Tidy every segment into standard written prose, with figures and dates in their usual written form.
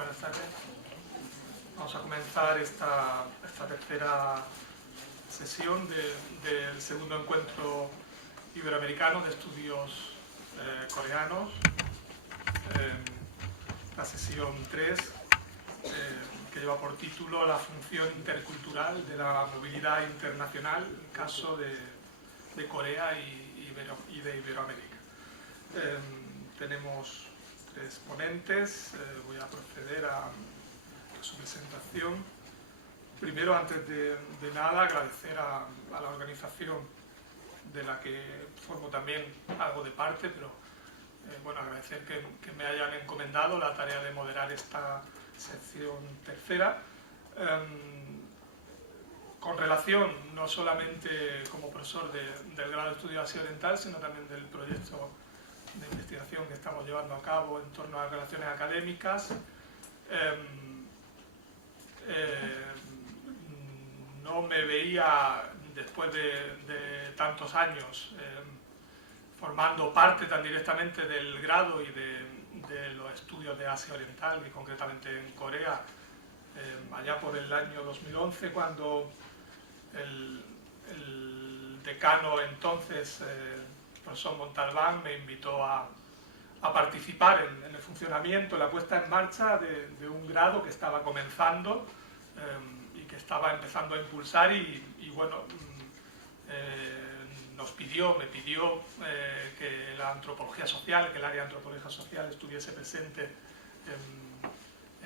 Buenas tardes. Vamos a comenzar esta tercera sesión del segundo encuentro iberoamericano de estudios coreanos. La sesión 3, que lleva por título La función intercultural de la movilidad internacional en el caso de Corea y de Iberoamérica. Tenemos 3 ponentes. Voy a proceder a su presentación. Primero, antes de nada, agradecer a la organización de la que formo también algo de parte, pero bueno, agradecer que me hayan encomendado la tarea de moderar esta sección tercera, con relación no solamente como profesor del grado de Estudio Asia Oriental, sino también del proyecto de investigación que estamos llevando a cabo en torno a las relaciones académicas. No me veía, después de tantos años, formando parte tan directamente del grado y de los estudios de Asia Oriental, y concretamente en Corea, allá por el año 2011, cuando el decano entonces, profesor Montalbán, me invitó a participar en el funcionamiento, en la puesta en marcha de un grado que estaba comenzando y que estaba empezando a impulsar y bueno, me pidió que la antropología social, que el área de antropología social estuviese presente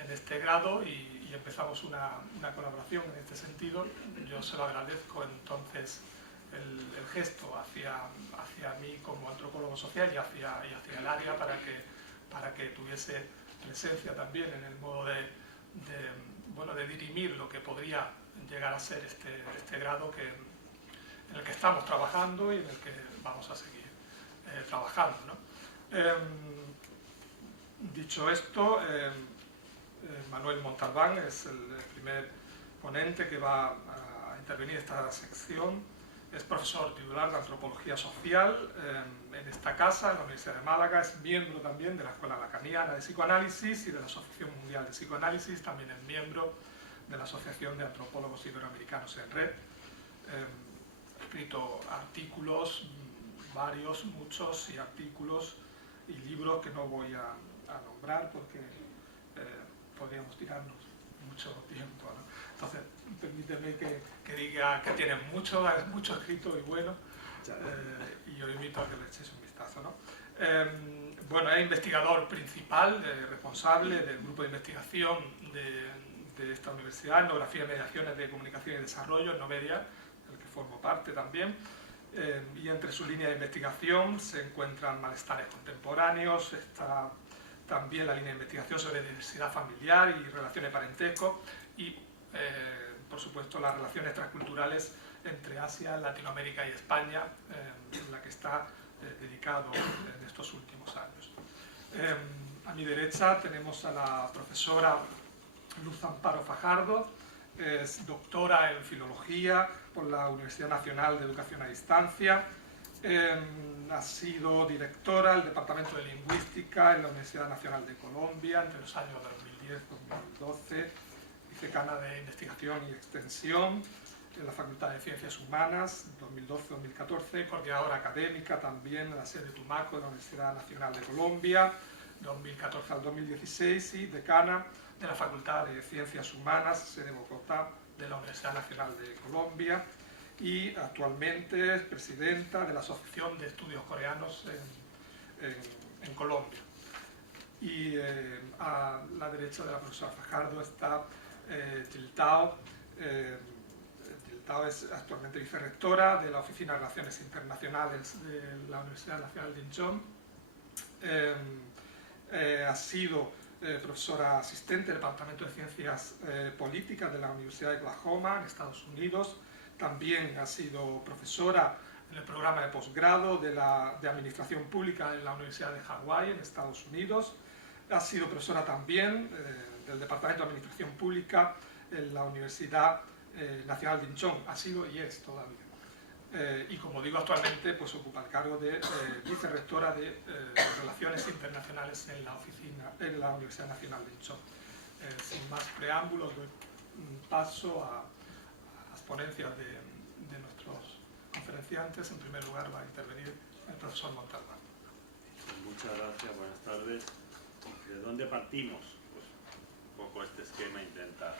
en este grado y empezamos una colaboración en este sentido. Yo se lo agradezco entonces el gesto hacia mí como antropólogo social y hacia el área para que tuviese presencia también en el modo de dirimir lo que podría llegar a ser este grado en el que estamos trabajando y en el que vamos a seguir trabajando, ¿no? Dicho esto, Manuel Montalbán es el primer ponente que va a intervenir en esta sección. Es profesor titular de Antropología Social en esta casa, en la Universidad de Málaga. Es miembro también de la Escuela Lacaniana de Psicoanálisis y de la Asociación Mundial de Psicoanálisis. También es miembro de la Asociación de Antropólogos Iberoamericanos en Red. Ha escrito artículos, muchos, y artículos y libros que no voy a nombrar porque podríamos tirarnos mucho tiempo, ¿no? Entonces, permíteme que diga que tiene mucho escrito y bueno, y yo invito a que le echéis un vistazo, ¿no? Bueno, es investigador principal, responsable del grupo de investigación de esta universidad, Etnografía y Mediaciones de Comunicación y Desarrollo, Etnomedia, del que formo parte también. Y entre sus líneas de investigación se encuentran malestares contemporáneos, está también la línea de investigación sobre diversidad familiar y relaciones de parentesco y, por supuesto, las relaciones transculturales entre Asia, Latinoamérica y España, en la que está dedicado en estos últimos años. A mi derecha tenemos a la profesora Luz Amparo Fajardo. Es doctora en Filología por la Universidad Nacional de Educación a Distancia. Ha sido directora del Departamento de Lingüística en la Universidad Nacional de Colombia entre los años 2010 y 2012, vicedecana de Investigación y Extensión en la Facultad de Ciencias Humanas 2012-2014, coordinadora académica también en la sede de Tumaco de la Universidad Nacional de Colombia 2014 al 2016 y decana de la Facultad de Ciencias Humanas, sede de Bogotá, de la Universidad Nacional de Colombia, y actualmente es presidenta de la Asociación de Estudios Coreanos en Colombia. Y a la derecha de la profesora Fajardo está Jill Tao. Jill Tao es actualmente vicerrectora de la Oficina de Relaciones Internacionales de la Universidad Nacional de Incheon. Ha sido profesora asistente del Departamento de Ciencias Políticas de la Universidad de Oklahoma, en Estados Unidos. También ha sido profesora en el programa de posgrado de Administración Pública en la Universidad de Hawái, en Estados Unidos. Ha sido profesora también del Departamento de Administración Pública en la Universidad Nacional de Incheon. Ha sido y es todavía. Y como digo, actualmente pues ocupa el cargo de vicerrectora de Relaciones Internacionales en la Universidad Nacional de Incheon. sin más preámbulos, doy paso a las ponencias de nuestros conferenciantes. En primer lugar va a intervenir el profesor Montalbán. Muchas gracias, buenas tardes. ¿De dónde partimos? Pues un poco este esquema intenta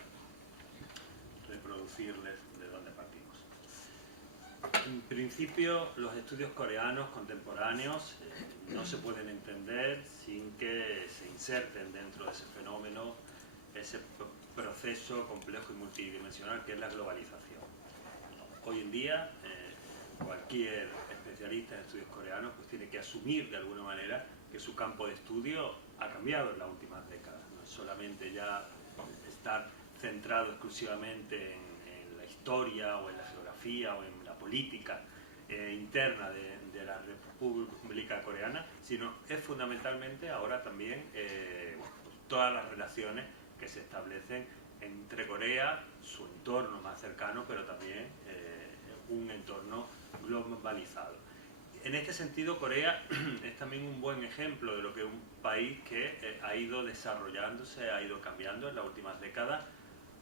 reproducirles de dónde partimos. En principio, los estudios coreanos contemporáneos no se pueden entender sin que se inserten dentro de ese fenómeno, ese proceso complejo y multidimensional que es la globalización. Hoy en día, cualquier especialista en estudios coreanos pues tiene que asumir de alguna manera que su campo de estudio ha cambiado en las últimas décadas. No es solamente ya estar centrado exclusivamente en la historia o en la geografía o en la política interna de la República Coreana, sino es fundamentalmente ahora también pues todas las relaciones que se establecen entre Corea, su entorno más cercano, pero también un entorno globalizado. En este sentido, Corea es también un buen ejemplo de lo que es un país que ha ido desarrollándose, ha ido cambiando en las últimas décadas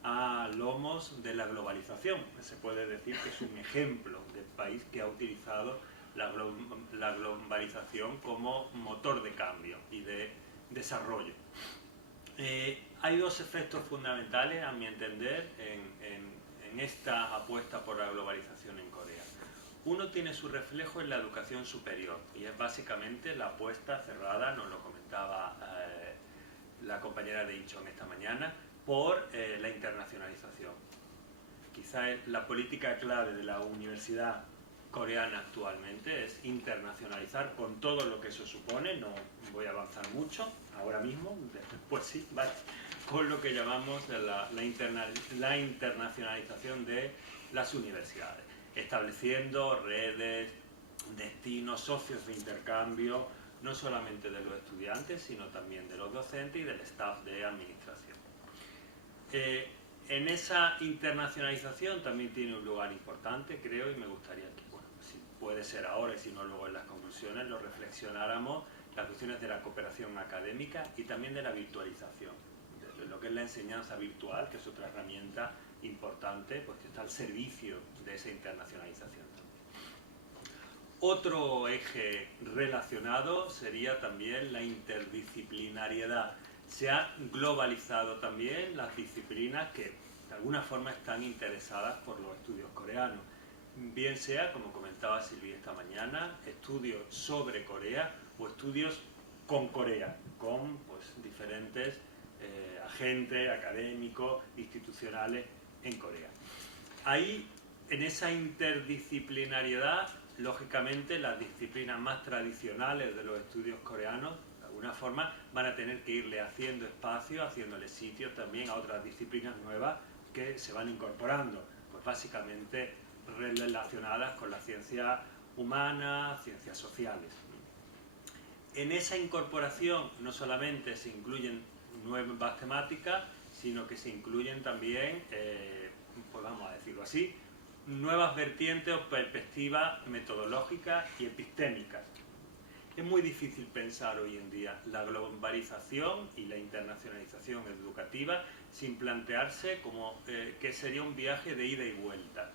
a lomos de la globalización. Se puede decir que es un ejemplo de país que ha utilizado la globalización como motor de cambio y de desarrollo. Hay dos efectos fundamentales, a mi entender, en esta apuesta por la globalización en Corea. Uno tiene su reflejo en la educación superior y es básicamente la apuesta cerrada, nos lo comentaba la compañera de Incheon esta mañana, por la internacionalización. Quizá la política clave de la universidad coreana actualmente es internacionalizar con todo lo que eso supone. No voy a avanzar mucho ahora mismo, después sí, vale, con lo que llamamos la internacionalización de las universidades, estableciendo redes, destinos, socios de intercambio, no solamente de los estudiantes, sino también de los docentes y del staff de administración. En esa internacionalización también tiene un lugar importante, creo, y me gustaría que, bueno, si puede ser ahora y si no luego en las conclusiones, lo reflexionáramos, las cuestiones de la cooperación académica y también de la virtualización, de lo que es la enseñanza virtual, que es otra herramienta importante, pues que está al servicio de esa internacionalización. Otro eje relacionado sería también la interdisciplinariedad. Se han globalizado también las disciplinas que de alguna forma están interesadas por los estudios coreanos. Bien sea, como comentaba Silvia esta mañana, estudios sobre Corea o estudios con Corea, con pues, diferentes agentes académicos, institucionales en Corea. Ahí, en esa interdisciplinariedad, lógicamente las disciplinas más tradicionales de los estudios coreanos de alguna forma van a tener que irle haciendo espacio, haciéndole sitio también a otras disciplinas nuevas que se van incorporando, pues básicamente relacionadas con la ciencia humana, ciencias sociales. En esa incorporación no solamente se incluyen nuevas temáticas, sino que se incluyen también, pues vamos a decirlo así, nuevas vertientes o perspectivas metodológicas y epistémicas. Es muy difícil pensar hoy en día la globalización y la internacionalización educativa sin plantearse como que sería un viaje de ida y vuelta.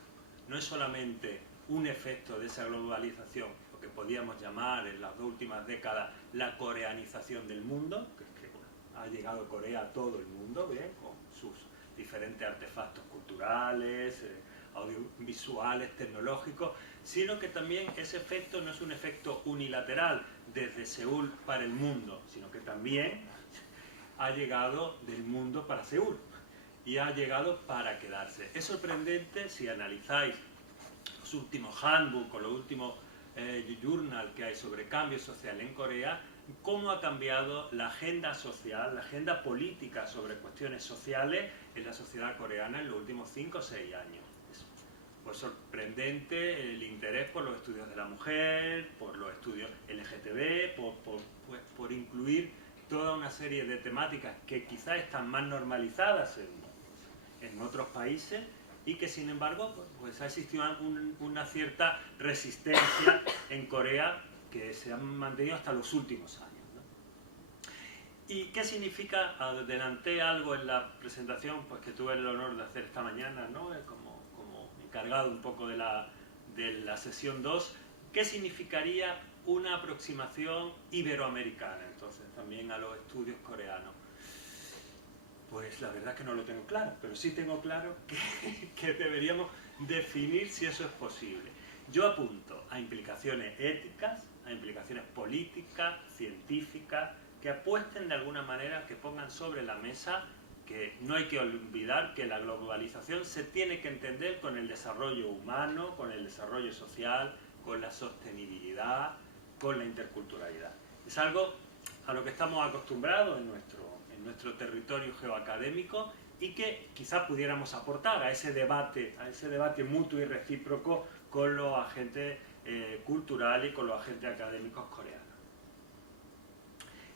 No es solamente un efecto de esa globalización, lo que podíamos llamar en las últimas décadas la coreanización del mundo, que ha llegado Corea a todo el mundo, ¿bien? Con sus diferentes artefactos culturales, audiovisuales, tecnológicos, sino que también ese efecto no es un efecto unilateral desde Seúl para el mundo, sino que también ha llegado del mundo para Seúl y ha llegado para quedarse. Es sorprendente si analizáis los últimos handbook o los últimos journal que hay sobre cambio social en Corea, cómo ha cambiado la agenda social, la agenda política sobre cuestiones sociales en la sociedad coreana en los últimos 5 o 6 años. Pues sorprendente el interés por los estudios de la mujer, por los estudios LGTB, por incluir toda una serie de temáticas que quizás están más normalizadas en otros países y que sin embargo pues ha existido una cierta resistencia en Corea que se han mantenido hasta los últimos años, ¿no? ¿Y qué significa? Adelanté algo en la presentación pues, que tuve el honor de hacer esta mañana, ¿no? como encargado un poco de la sesión 2. ¿Qué significaría una aproximación iberoamericana, entonces, también a los estudios coreanos? Pues la verdad es que no lo tengo claro, pero sí tengo claro que deberíamos definir si eso es posible. Yo apunto a implicaciones éticas, a implicaciones políticas, científicas, que apuesten de alguna manera, que pongan sobre la mesa que no hay que olvidar que la globalización se tiene que entender con el desarrollo humano, con el desarrollo social, con la sostenibilidad, con la interculturalidad. Es algo a lo que estamos acostumbrados en nuestro territorio geoacadémico y que quizás pudiéramos aportar a ese debate mutuo y recíproco con los agentes culturales y con los agentes académicos coreanos.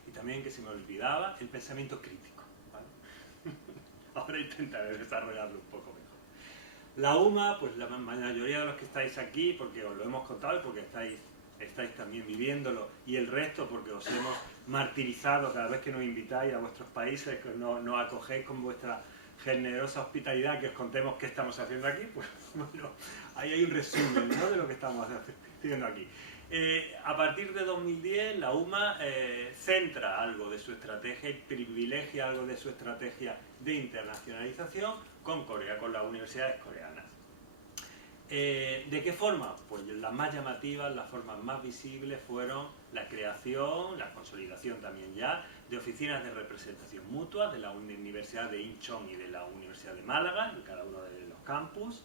Y también, que se me olvidaba, el pensamiento crítico, ¿vale? Ahora intentaré desarrollarlo un poco mejor. La UMA, pues la mayoría de los que estáis aquí, porque os lo hemos contado y porque estáis también viviéndolo, y el resto porque os hemos martirizado cada vez que nos invitáis a vuestros países, que nos acogéis con vuestra generosa hospitalidad, que os contemos qué estamos haciendo aquí, pues bueno, ahí hay un resumen, ¿no?, de lo que estamos haciendo aquí. A partir de 2010 la UMA centra algo de su estrategia y privilegia algo de su estrategia de internacionalización con Corea, con las universidades coreanas. ¿De qué forma? Pues las más llamativas, las formas más visibles fueron la creación, la consolidación también ya, de oficinas de representación mutua de la Universidad de Incheon y de la Universidad de Málaga, en cada uno de los campus.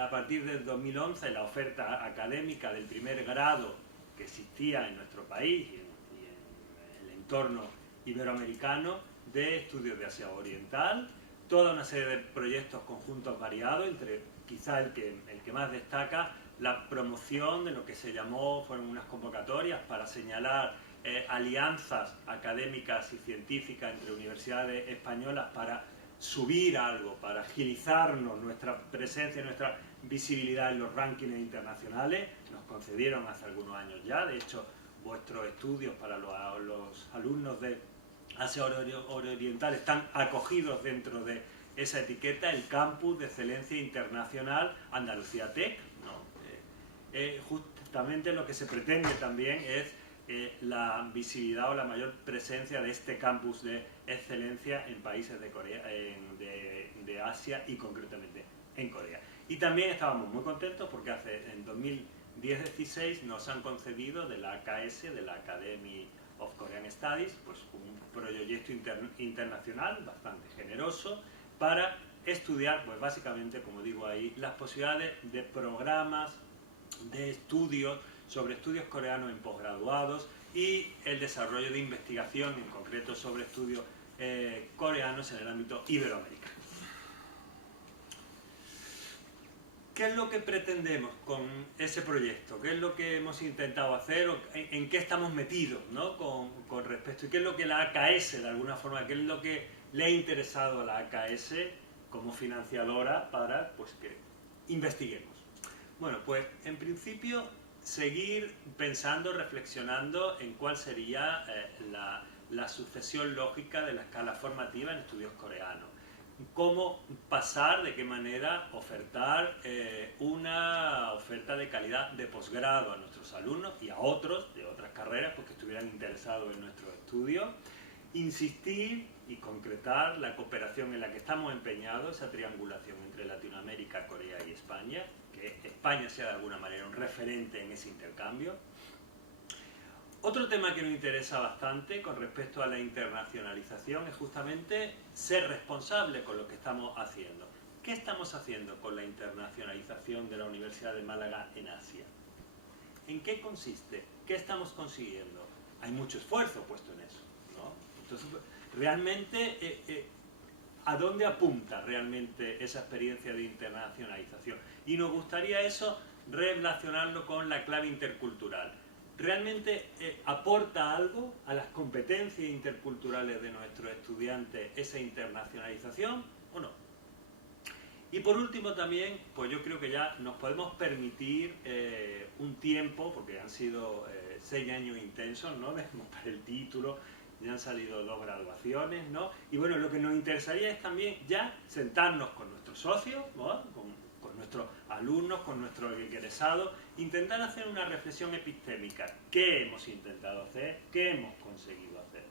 A partir del 2011 la oferta académica del primer grado que existía en nuestro país y en el entorno iberoamericano de estudios de Asia Oriental, toda una serie de proyectos conjuntos variados, entre quizá el que más destaca la promoción de lo que se llamó, fueron unas convocatorias para señalar alianzas académicas y científicas entre universidades españolas para subir algo, para agilizarnos nuestra presencia, nuestra visibilidad en los rankings internacionales. Nos concedieron hace algunos años ya, de hecho, vuestros estudios para los alumnos de Asia Oriental están acogidos dentro de esa etiqueta, el Campus de Excelencia Internacional Andalucía Tech, ¿no? Justamente lo que se pretende también es la visibilidad o la mayor presencia de este campus de excelencia en países de Corea, de Asia y concretamente en Corea. Y también estábamos muy contentos porque en 2016 nos han concedido de la AKS, de la Academy of Korean Studies, pues un proyecto internacional bastante generoso para estudiar, pues básicamente, como digo ahí, las posibilidades de programas de estudios sobre estudios coreanos en posgraduados y el desarrollo de investigación, en concreto sobre estudios coreanos en el ámbito iberoamericano. ¿Qué es lo que pretendemos con ese proyecto? ¿Qué es lo que hemos intentado hacer? ¿En qué estamos metidos, ¿no?, con respecto? ¿Y qué es lo que la AKS, de alguna forma, qué es lo que le ha interesado a la AKS como financiadora para, pues, que investiguemos? Bueno, pues en principio seguir pensando, reflexionando en cuál sería la sucesión lógica de la escala formativa en estudios coreanos. Cómo pasar, de qué manera ofertar una oferta de calidad de posgrado a nuestros alumnos y a otros de otras carreras pues, que estuvieran interesados en nuestros estudios. Insistir y concretar la cooperación en la que estamos empeñados, esa triangulación entre Latinoamérica, Corea y España, que España sea de alguna manera un referente en ese intercambio. Otro tema que nos interesa bastante con respecto a la internacionalización es justamente ser responsable con lo que estamos haciendo. ¿Qué estamos haciendo con la internacionalización de la Universidad de Málaga en Asia? ¿En qué consiste? ¿Qué estamos consiguiendo? Hay mucho esfuerzo puesto en eso, ¿no? Entonces, realmente, ¿a dónde apunta realmente esa experiencia de internacionalización? Y nos gustaría eso relacionarlo con la clave intercultural. ¿Realmente aporta algo a las competencias interculturales de nuestros estudiantes esa internacionalización o no? Y por último también, pues yo creo que ya nos podemos permitir un tiempo, porque han sido 6 años intensos, ¿no?, de montar el título ya han salido 2 graduaciones, ¿no? Y bueno, lo que nos interesaría es también ya sentarnos con nuestros socios, ¿no? con nuestros alumnos, con nuestros egresados, intentar hacer una reflexión epistémica. ¿Qué hemos intentado hacer? ¿Qué hemos conseguido hacer?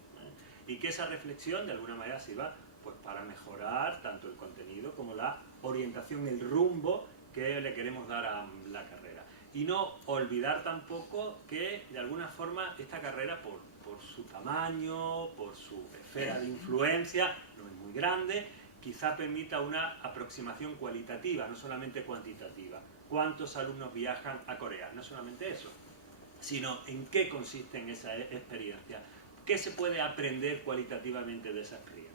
Y que esa reflexión de alguna manera sirva pues, para mejorar tanto el contenido como la orientación, el rumbo que le queremos dar a la carrera. Y no olvidar tampoco que de alguna forma esta carrera por su tamaño, por su esfera de influencia, no es muy grande, quizá permita una aproximación cualitativa, no solamente cuantitativa. ¿Cuántos alumnos viajan a Corea? No solamente eso, sino en qué consiste en esa experiencia. ¿Qué se puede aprender cualitativamente de esa experiencia?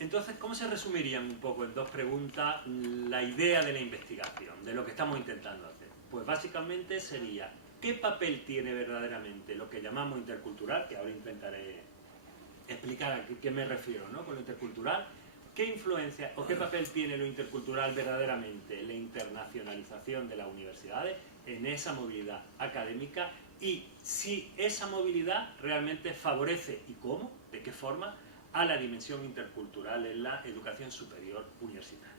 Entonces, ¿cómo se resumirían un poco en 2 preguntas la idea de la investigación, de lo que estamos intentando hacer? Pues básicamente sería, ¿qué papel tiene verdaderamente lo que llamamos intercultural? Que ahora intentaré explicar a qué me refiero, ¿no? Con lo intercultural. ¿Qué influencia o qué papel tiene lo intercultural verdaderamente la internacionalización de las universidades en esa movilidad académica? Y si esa movilidad realmente favorece, ¿y cómo? ¿De qué forma? A la dimensión intercultural en la educación superior universitaria.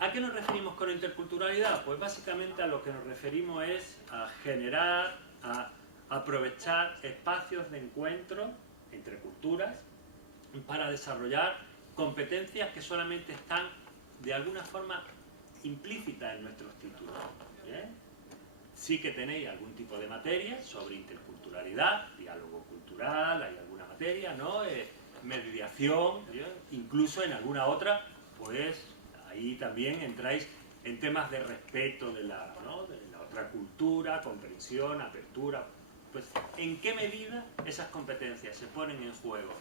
¿A qué nos referimos con interculturalidad? Pues básicamente a lo que nos referimos es a generar, a aprovechar espacios de encuentro entre culturas para desarrollar competencias que solamente están de alguna forma implícitas en nuestros títulos. ¿Bien? Sí que tenéis algún tipo de materia sobre interculturalidad, diálogo cultural, hay alguna materia, ¿no? Mediación, ¿bien? Incluso en alguna otra, pues ahí también entráis en temas de respeto de la, ¿no? de la otra cultura, comprensión, apertura. Pues, ¿en qué medida esas competencias se ponen en juego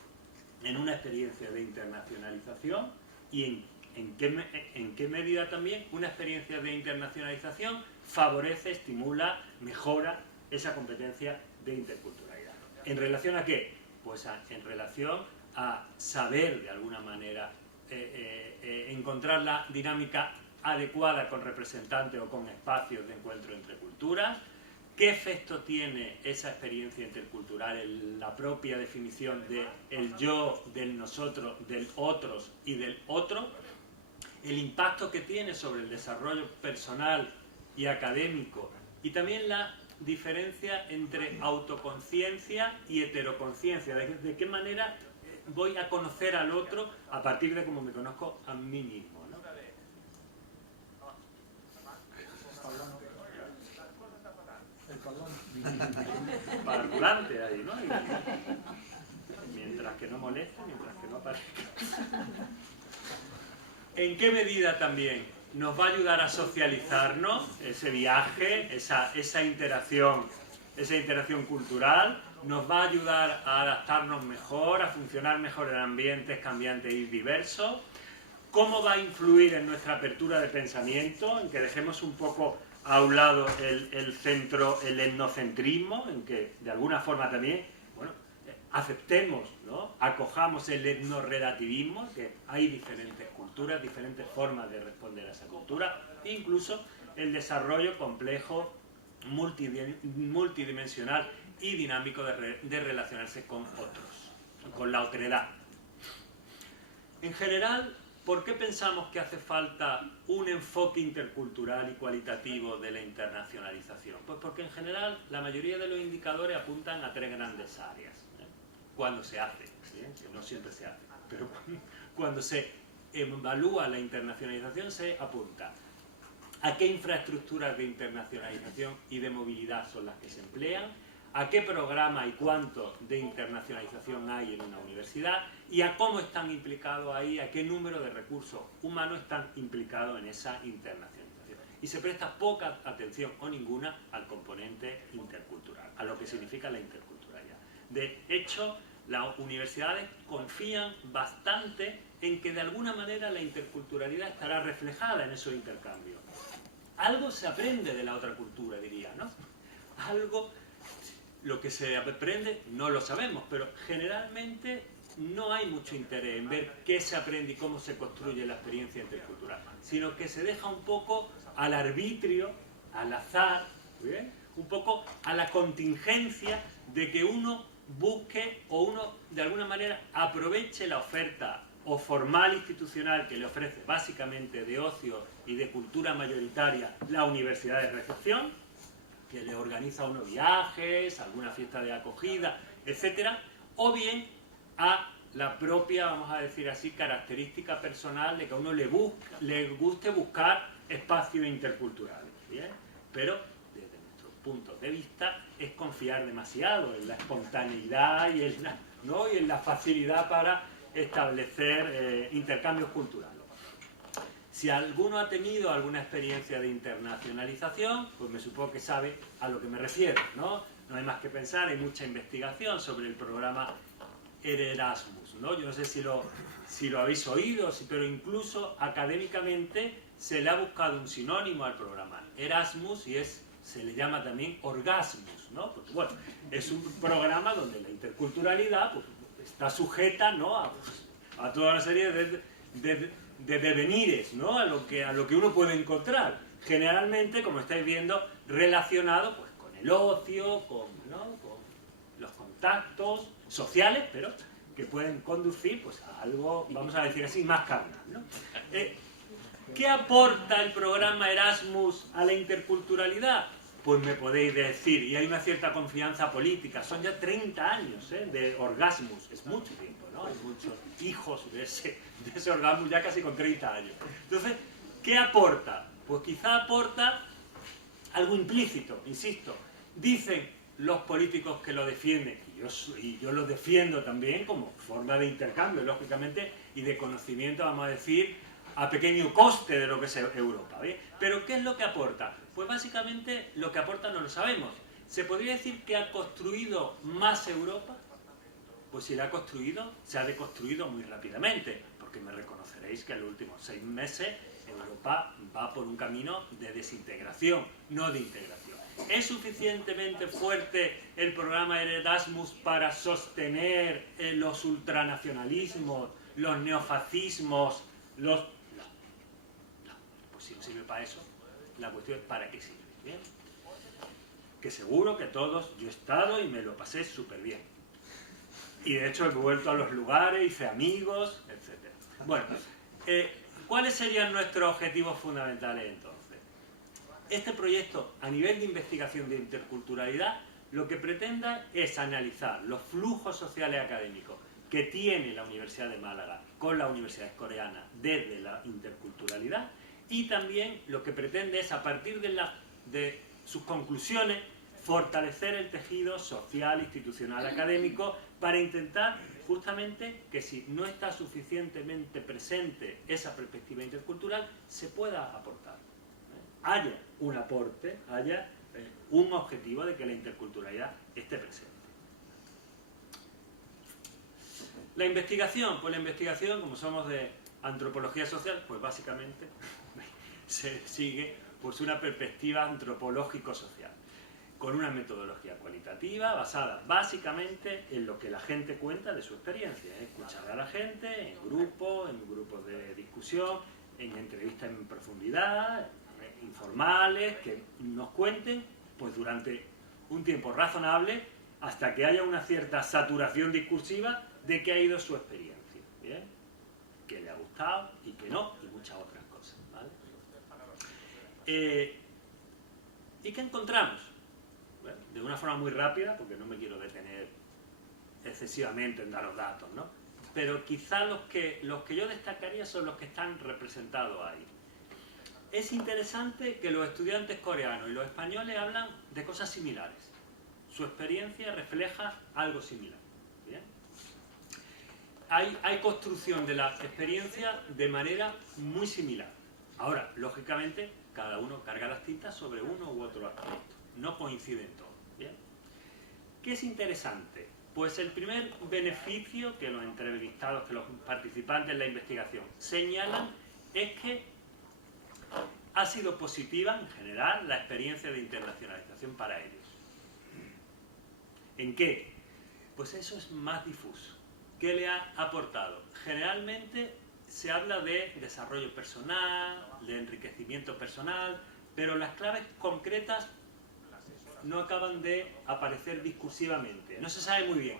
en una experiencia de internacionalización y en qué medida también una experiencia de internacionalización favorece, estimula, mejora esa competencia de interculturalidad? ¿En relación a qué? Pues en relación a saber de alguna manera encontrar la dinámica adecuada con representantes o con espacios de encuentro entre culturas. ¿Qué efecto tiene esa experiencia intercultural en la propia definición del yo, del nosotros, del otros y del otro? El impacto que tiene sobre el desarrollo personal y académico, y también la diferencia entre autoconciencia y heteroconciencia. ¿De qué manera voy a conocer al otro a partir de cómo me conozco a mí mismo, ¿no? Parlante ahí, ¿no? Y mientras que no moleste, mientras que no aparezca. ¿En qué medida también nos va a ayudar a socializarnos ese viaje, esa interacción cultural? ¿Nos va a ayudar a adaptarnos mejor, a funcionar mejor en ambientes cambiantes y diversos? ¿Cómo va a influir en nuestra apertura de pensamiento, en que dejemos un poco a un lado el centro, el etnocentrismo, en que de alguna forma también, bueno, aceptemos, ¿no? Acojamos el etnorelativismo, que hay diferentes culturas, diferentes formas de responder a esa cultura, e incluso el desarrollo complejo, multidimensional y dinámico de relacionarse con otros, con la otredad. En general, ¿por qué pensamos que hace falta un enfoque intercultural y cualitativo de la internacionalización? Pues porque en general la mayoría de los indicadores apuntan a 3 grandes áreas. Cuando se hace, ¿sí? Que no siempre se hace, pero cuando se evalúa la internacionalización se apunta a qué infraestructuras de internacionalización y de movilidad son las que se emplean, a qué programa y cuánto de internacionalización hay en una universidad y a cómo están implicados ahí, a qué número de recursos humanos están implicados en esa internacionalización. Y se presta poca atención o ninguna al componente intercultural, a lo que significa la interculturalidad. De hecho, las universidades confían bastante en que de alguna manera la interculturalidad estará reflejada en esos intercambios. Algo se aprende de la otra cultura, diría, ¿no? Algo, lo que se aprende no lo sabemos, pero generalmente no hay mucho interés en ver qué se aprende y cómo se construye la experiencia intercultural, sino que se deja un poco al arbitrio, al azar, ¿bien? un poco a la contingencia de que uno busque o uno de alguna manera aproveche la oferta o formal institucional que le ofrece básicamente de ocio y de cultura mayoritaria la Universidad de Recepción, que le organiza unos viajes, alguna fiesta de acogida, etcétera, o bien a la propia, vamos a decir así, característica personal de que a uno le guste buscar espacios interculturales, ¿bien? Pero desde nuestro punto de vista es confiar demasiado en la espontaneidad y en la facilidad para establecer intercambios culturales. Si alguno ha tenido alguna experiencia de internacionalización, pues me supongo que sabe a lo que me refiero, ¿no? No hay más que pensar, hay mucha investigación sobre el programa Erasmus, ¿no? Yo no sé si lo habéis oído, pero incluso académicamente se le ha buscado un sinónimo al programa Erasmus y se le llama también Orgasmus, ¿no? Porque, bueno, es un programa donde la interculturalidad pues, está sujeta, ¿no? a toda una serie de devenires, ¿no? a lo que uno puede encontrar. Generalmente, como estáis viendo, relacionado pues, con el ocio, con los contactos sociales, pero que pueden conducir pues, a algo, vamos a decir así, más carnal, ¿no? ¿Qué aporta el programa Erasmus a la interculturalidad? Pues me podéis decir, y hay una cierta confianza política, son ya 30 años de Orgasmus, es mucho tiempo, ¿no? Hay muchos hijos de ese Orgasmus ya casi con 30 años. Entonces, ¿qué aporta? Pues quizá aporta algo implícito, insisto. Dicen los políticos que lo defienden, y yo lo defiendo también como forma de intercambio, lógicamente, y de conocimiento, vamos a decir, a pequeño coste de lo que es Europa, ¿bien? Pero ¿qué es lo que aporta? Pues básicamente lo que aporta no lo sabemos. ¿Se podría decir que ha construido más Europa? Pues si la ha construido, se ha deconstruido muy rápidamente, porque me reconoceréis que en los últimos 6 meses Europa va por un camino de desintegración, no de integración. ¿Es suficientemente fuerte el programa Erasmus para sostener los ultranacionalismos, los neofascismos, los... No. Pues si no sirve para eso, la cuestión es para qué sirve, ¿bien? Que seguro que todos, yo he estado y me lo pasé súper bien. Y de hecho he vuelto a los lugares, hice amigos, etc. Bueno, ¿cuáles serían nuestros objetivos fundamentales entonces? Este proyecto, a nivel de investigación de interculturalidad, lo que pretenda es analizar los flujos sociales académicos que tiene la Universidad de Málaga con las universidades coreanas desde la interculturalidad, y también lo que pretende es, a partir de sus conclusiones, fortalecer el tejido social, institucional, académico, para intentar justamente que si no está suficientemente presente esa perspectiva intercultural, se pueda aportar. Haya un aporte, haya un objetivo de que la interculturalidad esté presente. La investigación, pues la investigación, como somos de antropología social, pues básicamente se sigue pues una perspectiva antropológico-social, con una metodología cualitativa basada básicamente en lo que la gente cuenta de su experiencia, escuchar a la gente en grupos de discusión, en entrevistas en profundidad, informales, que nos cuenten pues durante un tiempo razonable hasta que haya una cierta saturación discursiva de qué ha ido su experiencia, ¿bien? Que le ha gustado y que no, y muchas otras cosas, ¿vale? ¿Y qué encontramos? Bueno, de una forma muy rápida, porque no me quiero detener excesivamente en daros datos, ¿no? Pero quizá los que yo destacaría son los que están representados ahí. Es interesante que los estudiantes coreanos y los españoles hablan de cosas similares. Su experiencia refleja algo similar, ¿bien? Hay construcción de la experiencia de manera muy similar. Ahora, lógicamente, cada uno carga las tintas sobre uno u otro aspecto. No coinciden todos, ¿bien? ¿Qué es interesante? Pues el primer beneficio que los entrevistados, que los participantes en la investigación señalan es que ha sido positiva en general la experiencia de internacionalización para ellos. ¿En qué? Pues eso es más difuso. ¿Qué le ha aportado? Generalmente se habla de desarrollo personal, de enriquecimiento personal, pero las claves concretas no acaban de aparecer discursivamente. No se sabe muy bien.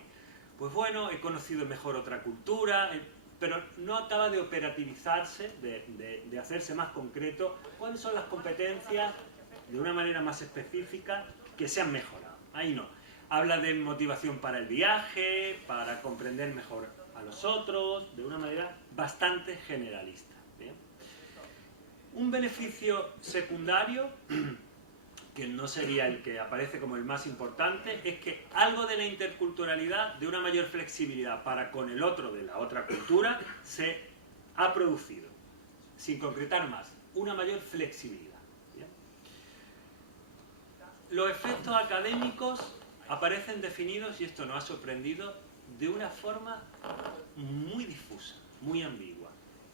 Pues bueno, he conocido mejor otra cultura, pero no acaba de operativizarse, de hacerse más concreto cuáles son las competencias de una manera más específica que se han mejorado. Ahí no. Habla de motivación para el viaje, para comprender mejor a los otros, de una manera bastante generalista. ¿Bien? Un beneficio secundario, que no sería el que aparece como el más importante, es que algo de la interculturalidad, de una mayor flexibilidad para con el otro de la otra cultura, se ha producido. Sin concretar más, una mayor flexibilidad. ¿Bien? Los efectos académicos aparecen definidos, y esto nos ha sorprendido, de una forma muy difusa, muy ambigua.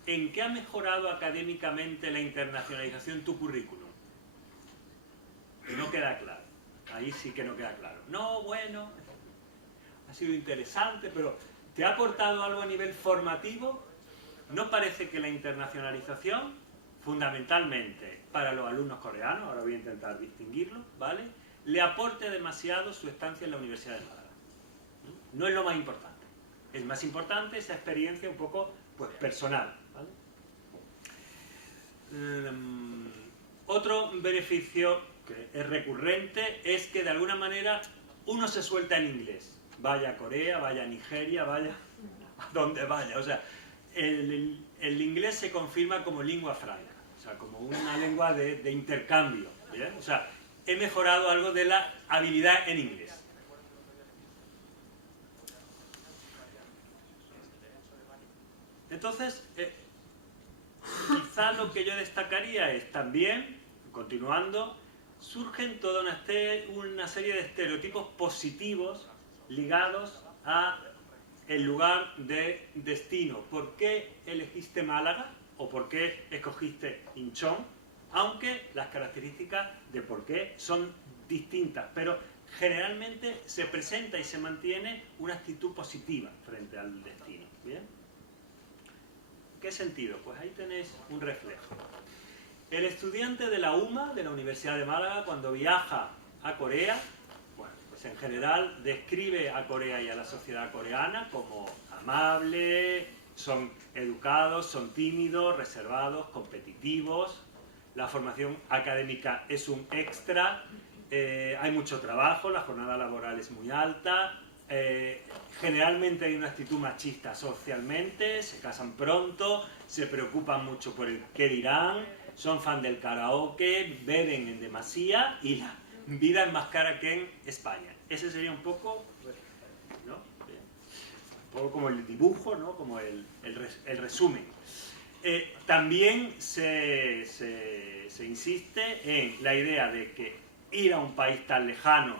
¿En qué ha mejorado académicamente la internacionalización tu currículum? No queda claro. Ahí sí que no queda claro. No, bueno, ha sido interesante, pero ¿te ha aportado algo a nivel formativo? No parece que la internacionalización, fundamentalmente para los alumnos coreanos, ahora voy a intentar distinguirlo, ¿vale?, le aporte demasiado su estancia en la Universidad de Málaga. No es lo más importante. Es más importante esa experiencia un poco, pues, personal, ¿vale? Otro beneficio que es recurrente es que de alguna manera uno se suelta en inglés. Vaya a Corea, vaya a Nigeria, vaya a donde vaya. O sea, el inglés se confirma como lengua franca, o sea, como una lengua de intercambio. ¿Bien? O sea, he mejorado algo de la habilidad en inglés. Entonces, quizá lo que yo destacaría es también, continuando, surgen toda una serie de estereotipos positivos ligados a el lugar de destino. ¿Por qué elegiste Málaga o por qué escogiste Incheon? Aunque las características de por qué son distintas, pero generalmente se presenta y se mantiene una actitud positiva frente al destino. ¿Bien? ¿Qué sentido? Pues ahí tenéis un reflejo. El estudiante de la UMA, de la Universidad de Málaga, cuando viaja a Corea, bueno, pues en general describe a Corea y a la sociedad coreana como amable, son educados, son tímidos, reservados, competitivos. La formación académica es un extra, hay mucho trabajo, la jornada laboral es muy alta, generalmente hay una actitud machista socialmente, se casan pronto, se preocupan mucho por el qué dirán, son fan del karaoke, beben en demasía y la vida es más cara que en España. Ese sería un poco, ¿no? Un poco como el dibujo, ¿no? Como el resumen. También se insiste en la idea de que ir a un país tan lejano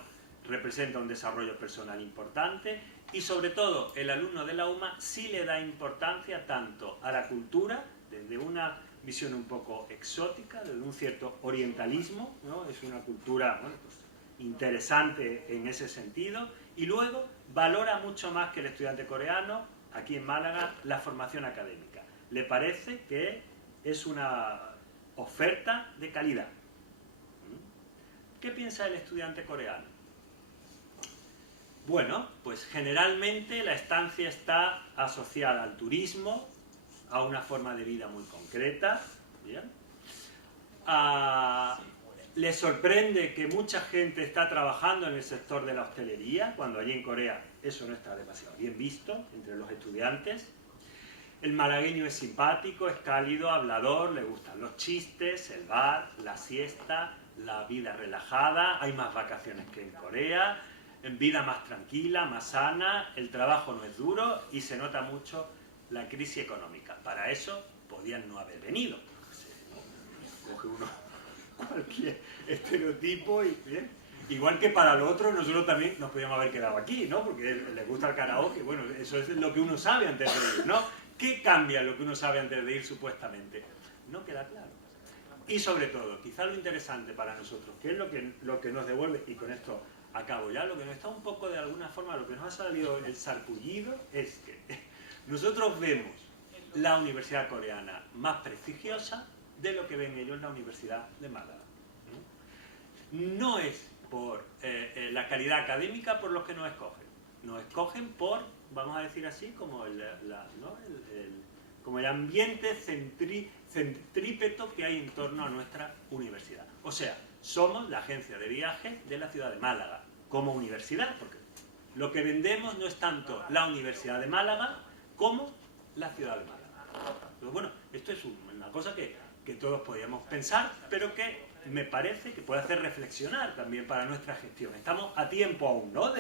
representa un desarrollo personal importante y sobre todo el alumno de la UMA sí le da importancia tanto a la cultura, desde una visión un poco exótica, desde un cierto orientalismo, ¿no? Es una cultura, bueno, pues, interesante en ese sentido, y luego valora mucho más que el estudiante coreano, aquí en Málaga, la formación académica. Le parece que es una oferta de calidad. ¿Qué piensa el estudiante coreano? Bueno, pues generalmente la estancia está asociada al turismo, a una forma de vida muy concreta. ¿Bien? Le sorprende que mucha gente está trabajando en el sector de la hostelería, cuando allí en Corea eso no está demasiado bien visto entre los estudiantes. El malagueño es simpático, es cálido, hablador, le gustan los chistes, el bar, la siesta, la vida relajada, hay más vacaciones que en Corea, en vida más tranquila, más sana, el trabajo no es duro y se nota mucho la crisis económica. Para eso podían no haber venido. Coge uno cualquier estereotipo y bien. Igual que para lo otro, nosotros también nos podíamos haber quedado aquí, ¿no? Porque les gusta el karaoke, bueno, eso es lo que uno sabe antes de ir, ¿no? ¿Qué cambia lo que uno sabe antes de ir, supuestamente? No queda claro. Y sobre todo, quizá lo interesante para nosotros, que es lo que nos devuelve, y con esto acabo ya, lo que nos está un poco de alguna forma, lo que nos ha salido el sarpullido, es que nosotros vemos la universidad coreana más prestigiosa de lo que ven ellos en la Universidad de Málaga. No es por la calidad académica por los que nos escogen. Nos escogen por, vamos a decir así, como como el ambiente centrípeto que hay en torno a nuestra universidad. O sea, somos la agencia de viajes de la ciudad de Málaga, como universidad, porque lo que vendemos no es tanto la Universidad de Málaga como la ciudad de Málaga. Entonces, bueno, esto es una cosa que todos podríamos pensar, pero que me parece que puede hacer reflexionar también para nuestra gestión. Estamos a tiempo aún, ¿no?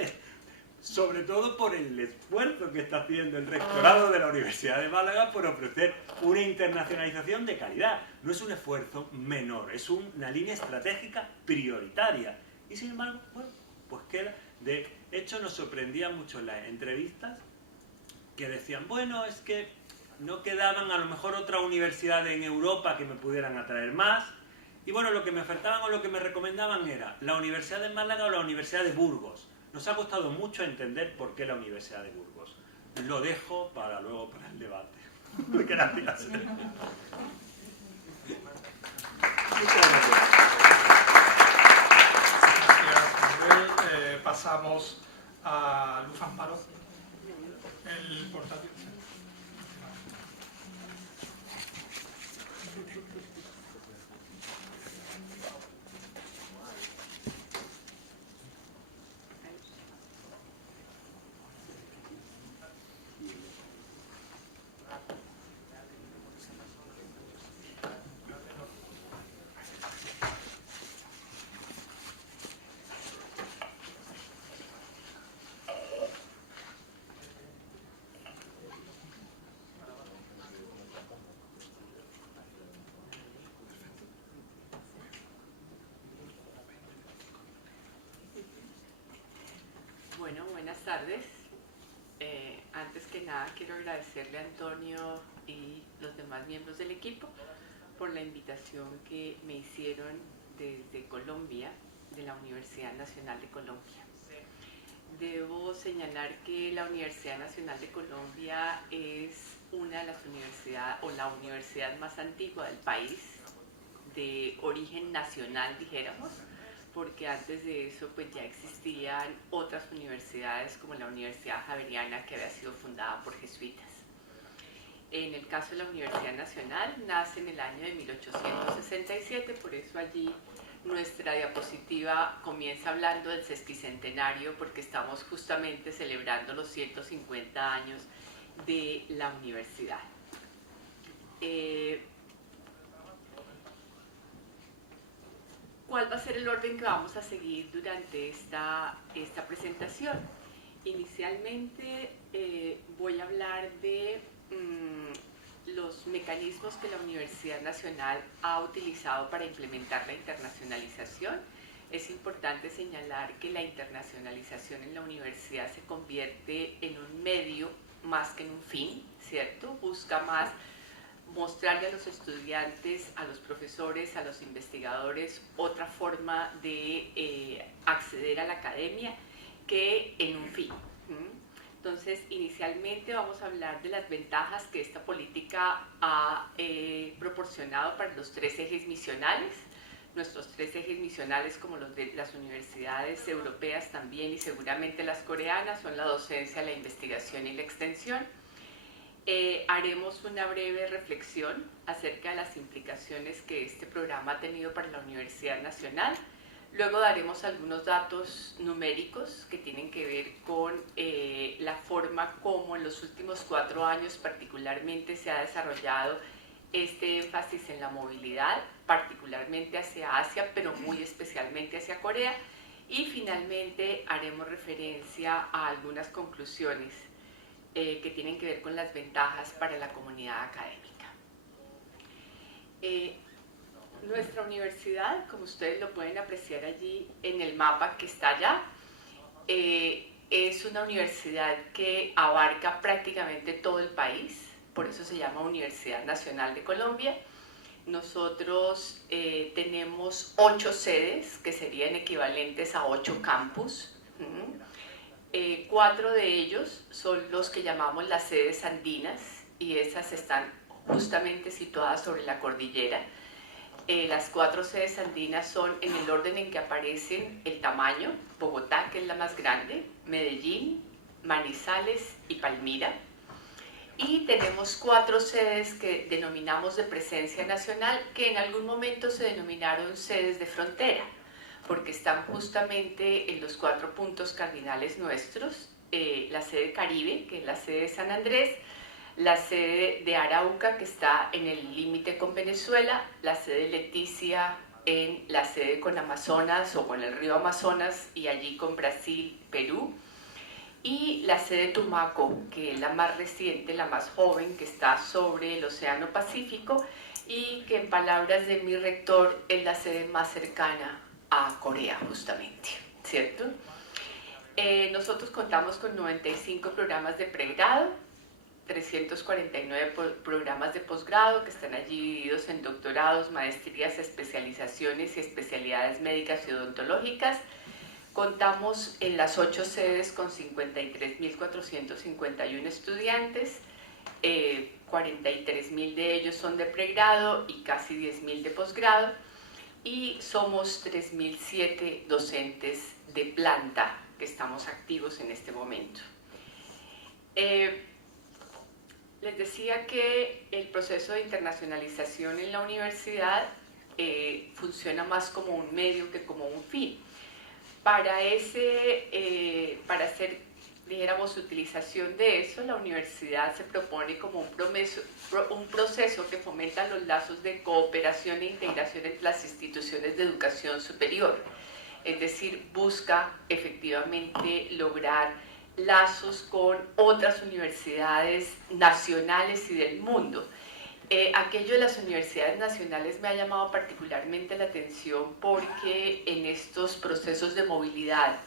Sobre todo por el esfuerzo que está haciendo el rectorado de la Universidad de Málaga por ofrecer una internacionalización de calidad. No es un esfuerzo menor, es una línea estratégica prioritaria. Y sin embargo, bueno, pues queda. De hecho, nos sorprendía mucho en las entrevistas que decían, bueno, es que no quedaban a lo mejor otra universidad en Europa que me pudieran atraer más. Y bueno, lo que me ofertaban o lo que me recomendaban era la Universidad de Málaga o la Universidad de Burgos. Nos ha costado mucho entender por qué la Universidad de Burgos. Lo dejo para luego para el debate. Gracias. Muchas gracias. Gracias, Manuel. Pasamos a Luz Amparo. El portátil. Bueno, buenas tardes. Antes que nada quiero agradecerle a Antonio y los demás miembros del equipo por la invitación que me hicieron desde Colombia, de la Universidad Nacional de Colombia. Debo señalar que la Universidad Nacional de Colombia es una de las universidades, o la universidad más antigua del país, de origen nacional, dijéramos, porque antes de eso pues ya existían otras universidades como la Universidad Javeriana, que había sido fundada por jesuitas. En el caso de la Universidad Nacional, nace en el año de 1867, por eso allí nuestra diapositiva comienza hablando del sesquicentenario, porque estamos justamente celebrando los 150 años de la universidad. ¿Cuál va a ser el orden que vamos a seguir durante esta presentación? Inicialmente voy a hablar de los mecanismos que la Universidad Nacional ha utilizado para implementar la internacionalización. Es importante señalar que la internacionalización en la universidad se convierte en un medio más que en un fin, ¿cierto? Busca más mostrarle a los estudiantes, a los profesores, a los investigadores otra forma de acceder a la academia que en un fin. Entonces, inicialmente vamos a hablar de las ventajas que esta política ha proporcionado para los tres ejes misionales. Nuestros tres ejes misionales, como los de las universidades europeas también y seguramente las coreanas, son la docencia, la investigación y la extensión. Haremos una breve reflexión acerca de las implicaciones que este programa ha tenido para la Universidad Nacional. Luego daremos algunos datos numéricos que tienen que ver con la forma como en los últimos 4 años particularmente se ha desarrollado este énfasis en la movilidad, particularmente hacia Asia, pero muy especialmente hacia Corea. Y finalmente haremos referencia a algunas conclusiones que tienen que ver con las ventajas para la comunidad académica. Nuestra universidad, como ustedes lo pueden apreciar allí en el mapa que está allá, es una universidad que abarca prácticamente todo el país, por eso se llama Universidad Nacional de Colombia. Nosotros tenemos 8 sedes, que serían equivalentes a 8 campus. 4 de ellos son los que llamamos las sedes andinas, y esas están justamente situadas sobre la cordillera. Las 4 sedes andinas son en el orden en que aparecen el tamaño: Bogotá, que es la más grande, Medellín, Manizales y Palmira. Y tenemos 4 sedes que denominamos de presencia nacional, que en algún momento se denominaron sedes de frontera, porque están justamente en los 4 puntos cardinales nuestros: la sede Caribe, que es la sede de San Andrés, la sede de Arauca, que está en el límite con Venezuela, la sede Leticia en la sede con Amazonas o con el río Amazonas y allí con Brasil, Perú, y la sede Tumaco, que es la más reciente, la más joven, que está sobre el Océano Pacífico y que, en palabras de mi rector, es la sede más cercana a Corea, justamente, ¿cierto? Nosotros contamos con 95 programas de pregrado, 349 programas de posgrado, que están allí divididos en doctorados, maestrías, especializaciones y especialidades médicas y odontológicas. Contamos en las 8 sedes con 53.451 estudiantes, 43.000 de ellos son de pregrado y casi 10.000 de posgrado, y somos 3.007 docentes de planta que estamos activos en este momento. Les decía que el proceso de internacionalización en la universidad funciona más como un medio que como un fin. Para hacer, dijéramos, utilización de eso, la universidad se propone como un proceso que fomenta los lazos de cooperación e integración entre las instituciones de educación superior. Es decir, busca efectivamente lograr lazos con otras universidades nacionales y del mundo. Aquello de las universidades nacionales me ha llamado particularmente la atención porque en estos procesos de movilidad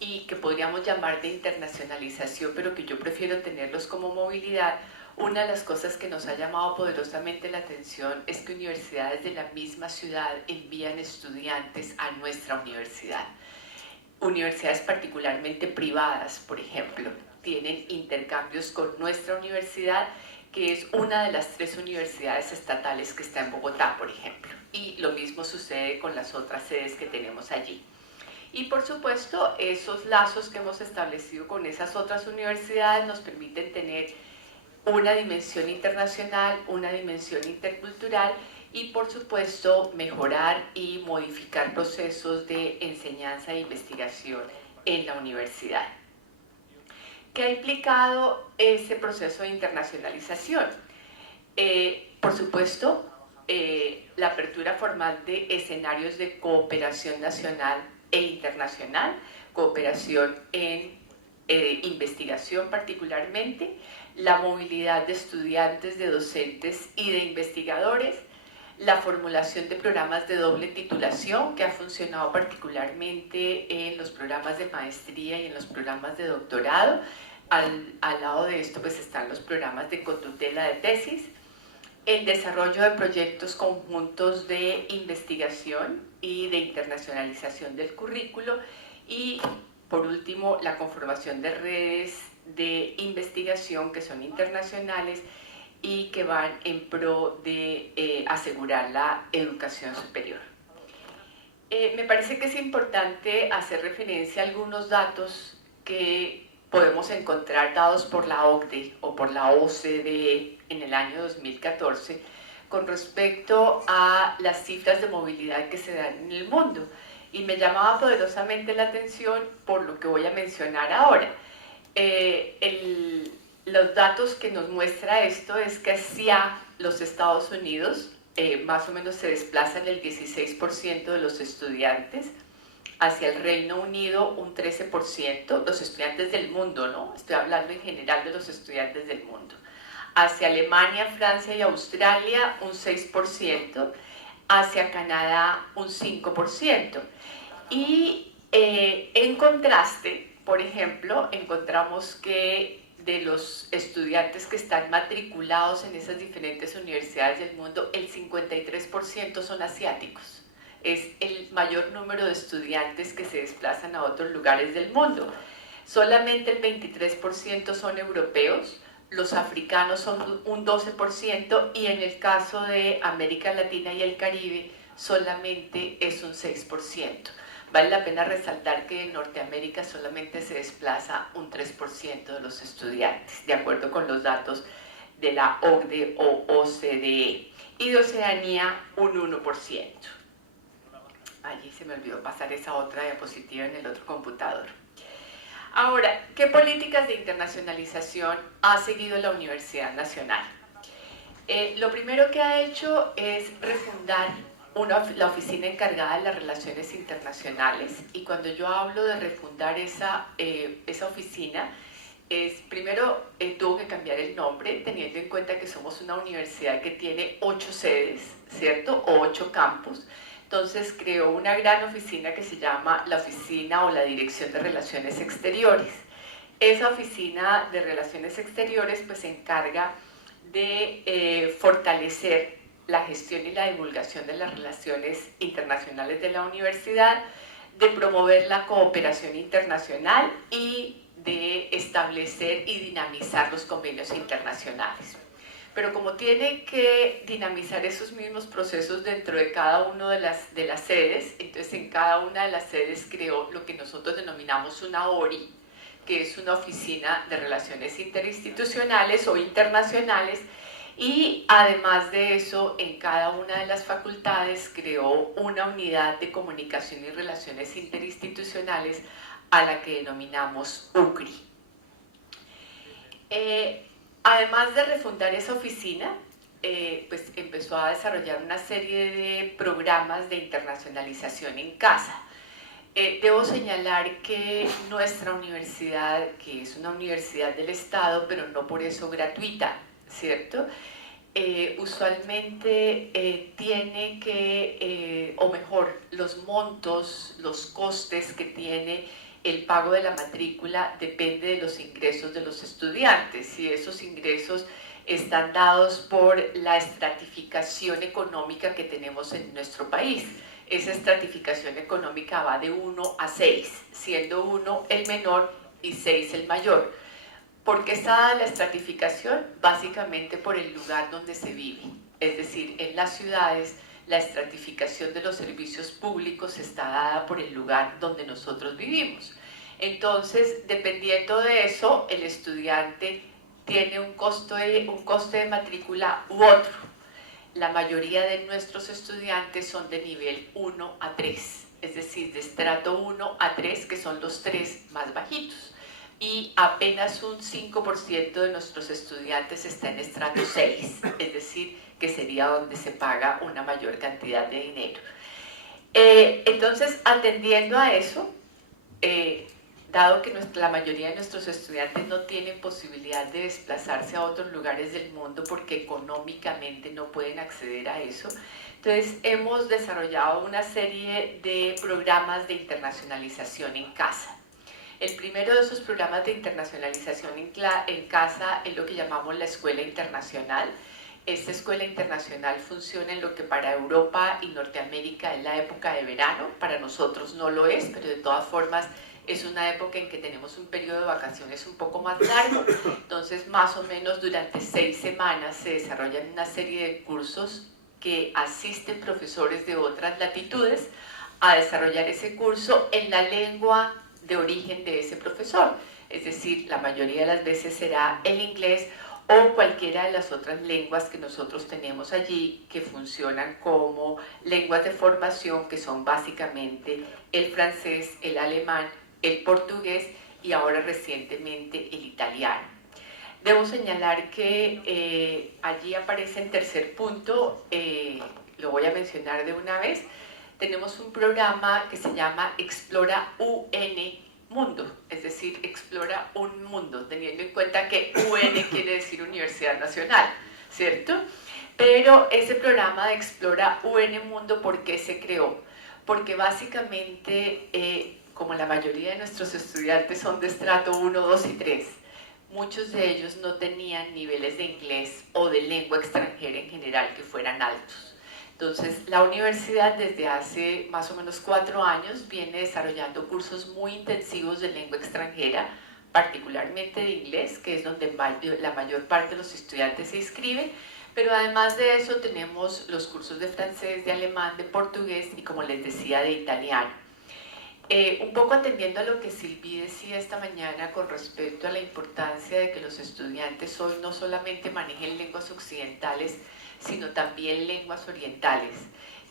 y que podríamos llamar de internacionalización, pero que yo prefiero tenerlos como movilidad, una de las cosas que nos ha llamado poderosamente la atención es que universidades de la misma ciudad envían estudiantes a nuestra universidad. Universidades particularmente privadas, por ejemplo, tienen intercambios con nuestra universidad, que es una de las 3 universidades estatales que está en Bogotá, por ejemplo. Y lo mismo sucede con las otras sedes que tenemos allí. Y por supuesto, esos lazos que hemos establecido con esas otras universidades nos permiten tener una dimensión internacional, una dimensión intercultural y, por supuesto, mejorar y modificar procesos de enseñanza e investigación en la universidad. ¿Qué ha implicado ese proceso de internacionalización? Por supuesto, la apertura formal de escenarios de cooperación nacional e internacional, cooperación en investigación particularmente, la movilidad de estudiantes, de docentes y de investigadores, la formulación de programas de doble titulación, que ha funcionado particularmente en los programas de maestría y en los programas de doctorado. Al lado de esto pues están los programas de cotutela de tesis, el desarrollo de proyectos conjuntos de investigación y de internacionalización del currículo y, por último, la conformación de redes de investigación que son internacionales y que van en pro de asegurar la educación superior. Me parece que es importante hacer referencia a algunos datos que podemos encontrar dados por la OCDE o por la OCDE en el año 2014 con respecto a las cifras de movilidad que se dan en el mundo. Y me llamaba poderosamente la atención por lo que voy a mencionar ahora. Los datos que nos muestra esto es que hacia los Estados Unidos más o menos se desplazan el 16% de los estudiantes, hacia el Reino Unido un 13%, los estudiantes del mundo, ¿no? Estoy hablando en general de los estudiantes del mundo. Hacia Alemania, Francia y Australia un 6%, hacia Canadá un 5%. Y en contraste, por ejemplo, encontramos que de los estudiantes que están matriculados en esas diferentes universidades del mundo, el 53% son asiáticos. Es el mayor número de estudiantes que se desplazan a otros lugares del mundo. Solamente el 23% son europeos, los africanos son un 12% y en el caso de América Latina y el Caribe solamente es un 6%. Vale la pena resaltar que en Norteamérica solamente se desplaza un 3% de los estudiantes, de acuerdo con los datos de la OCDE o OCDE, y de Oceanía un 1%. Allí se me olvidó pasar esa otra diapositiva en el otro computador. Ahora, ¿qué políticas de internacionalización ha seguido la Universidad Nacional? Lo primero que ha hecho es refundar la oficina encargada de las relaciones internacionales, y cuando yo hablo de refundar esa oficina, primero tuvo que cambiar el nombre, teniendo en cuenta que somos una universidad que tiene 8 sedes, ¿cierto? O 8 campus. Entonces creó una gran oficina que se llama la Oficina o la Dirección de Relaciones Exteriores. Esa Oficina de Relaciones Exteriores pues se encarga de fortalecer la gestión y la divulgación de las relaciones internacionales de la universidad, de promover la cooperación internacional y de establecer y dinamizar los convenios internacionales. Pero como tiene que dinamizar esos mismos procesos dentro de cada una de las sedes, entonces en cada una de las sedes creó lo que nosotros denominamos una ORI, que es una oficina de relaciones interinstitucionales o internacionales, y además de eso, en cada una de las facultades creó una unidad de comunicación y relaciones interinstitucionales a la que denominamos UCRI. Además de refundar esa oficina, pues empezó a desarrollar una serie de programas de internacionalización en casa. Debo señalar que nuestra universidad, que es una universidad del Estado, pero no por eso gratuita, ¿cierto? Usualmente tiene que, o mejor, los montos, los costes que tiene el pago de la matrícula depende de los ingresos de los estudiantes, y esos ingresos están dados por la estratificación económica que tenemos en nuestro país. Esa estratificación económica va de 1 a 6, siendo 1 el menor y 6 el mayor. ¿Por qué está dada la estratificación? Básicamente por el lugar donde se vive. Es decir, en las ciudades la estratificación de los servicios públicos está dada por el lugar donde nosotros vivimos. Entonces, dependiendo de eso, el estudiante tiene un coste de matrícula u otro. La mayoría de nuestros estudiantes son de nivel 1 a 3, es decir, de estrato 1 a 3, que son los 3 más bajitos. Y apenas un 5% de nuestros estudiantes está en estrato 6, es decir, que sería donde se paga una mayor cantidad de dinero. Entonces, atendiendo a eso, dado que la mayoría de nuestros estudiantes no tienen posibilidad de desplazarse a otros lugares del mundo porque económicamente no pueden acceder a eso, entonces hemos desarrollado una serie de programas de internacionalización en casa. El primero de esos programas de internacionalización en casa es lo que llamamos la Escuela Internacional. Esta Escuela Internacional funciona en lo que para Europa y Norteamérica es la época de verano, para nosotros no lo es, pero de todas formas es una época en que tenemos un periodo de vacaciones un poco más largo, entonces más o menos durante 6 semanas se desarrollan una serie de cursos que asisten profesores de otras latitudes a desarrollar ese curso en la lengua de origen de ese profesor, es decir, la mayoría de las veces será el inglés o cualquiera de las otras lenguas que nosotros tenemos allí que funcionan como lenguas de formación, que son básicamente el francés, el alemán, el portugués y ahora recientemente el italiano. Debo señalar que allí aparece en tercer punto, lo voy a mencionar de una vez. Tenemos un programa que se llama Explora UN Mundo, es decir, explora un mundo, teniendo en cuenta que UN quiere decir Universidad Nacional, ¿cierto? Pero ese programa de Explora UN Mundo, ¿por qué se creó? Porque básicamente, como la mayoría de nuestros estudiantes son de estrato 1, 2 y 3, muchos de ellos no tenían niveles de inglés o de lengua extranjera en general que fueran altos. Entonces, la universidad desde hace más o menos 4 años viene desarrollando cursos muy intensivos de lengua extranjera particularmente de inglés, que es donde la mayor parte de los estudiantes se inscriben, pero además de eso tenemos los cursos de francés, de alemán, de portugués y, como les decía, de italiano. Un poco atendiendo a lo que Silvi decía esta mañana con respecto a la importancia de que los estudiantes hoy no solamente manejen lenguas occidentales, sino también lenguas orientales.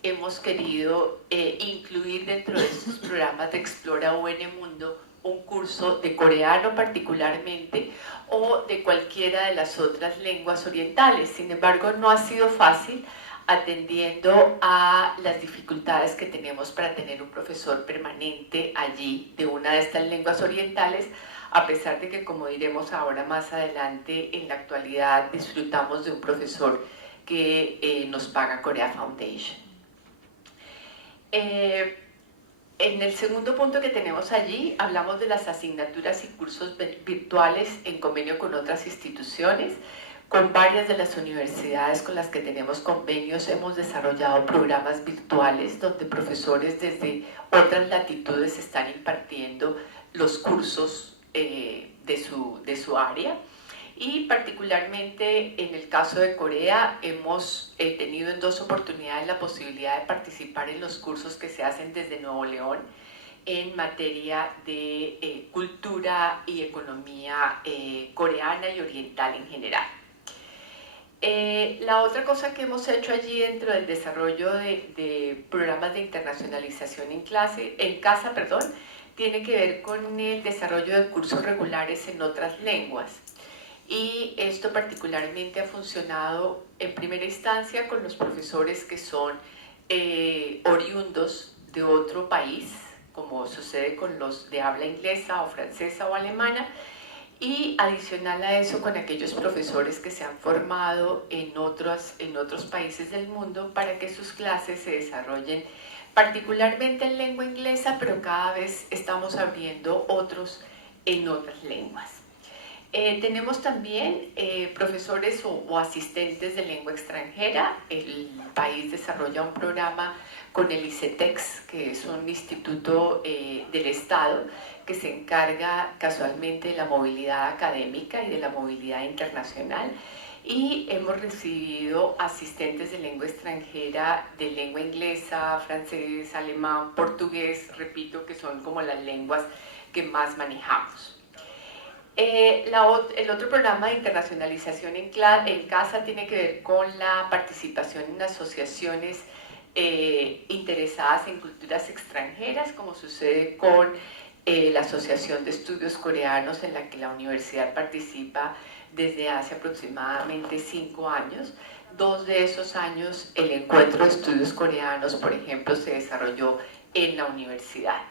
Hemos querido incluir dentro de estos programas de Explora UN Mundo un curso de coreano particularmente o de cualquiera de las otras lenguas orientales. Sin embargo, no ha sido fácil, atendiendo a las dificultades que tenemos para tener un profesor permanente allí de una de estas lenguas orientales, a pesar de que, como diremos ahora más adelante, en la actualidad disfrutamos de un profesor que nos paga Korea Foundation. En el segundo punto que tenemos allí, hablamos de las asignaturas y cursos virtuales en convenio con otras instituciones. Con varias de las universidades con las que tenemos convenios hemos desarrollado programas virtuales donde profesores desde otras latitudes están impartiendo los cursos de su área. Y particularmente en el caso de Corea hemos tenido en 2 oportunidades la posibilidad de participar en los cursos que se hacen desde Nuevo León en materia de cultura y economía coreana y oriental en general. La otra cosa que hemos hecho allí dentro del desarrollo de programas de internacionalización en casa, tiene que ver con el desarrollo de cursos regulares en otras lenguas. Y esto particularmente ha funcionado en primera instancia con los profesores que son oriundos de otro país, como sucede con los de habla inglesa o francesa o alemana, y adicional a eso con aquellos profesores que se han formado en otros países del mundo para que sus clases se desarrollen particularmente en lengua inglesa, pero cada vez estamos abriendo otros en otras lenguas. Tenemos también profesores o asistentes de lengua extranjera. El país desarrolla un programa con el ICETEX, que es un instituto del Estado que se encarga casualmente de la movilidad académica y de la movilidad internacional. Y hemos recibido asistentes de lengua extranjera de lengua inglesa, francés, alemán, portugués, repito, que son como las lenguas que más manejamos. El otro programa de internacionalización en casa tiene que ver con la participación en asociaciones interesadas en culturas extranjeras, como sucede con la Asociación de Estudios Coreanos, en la que la universidad participa desde hace aproximadamente 5 años. 2 de esos años el encuentro de estudios coreanos, por ejemplo, se desarrolló en la universidad.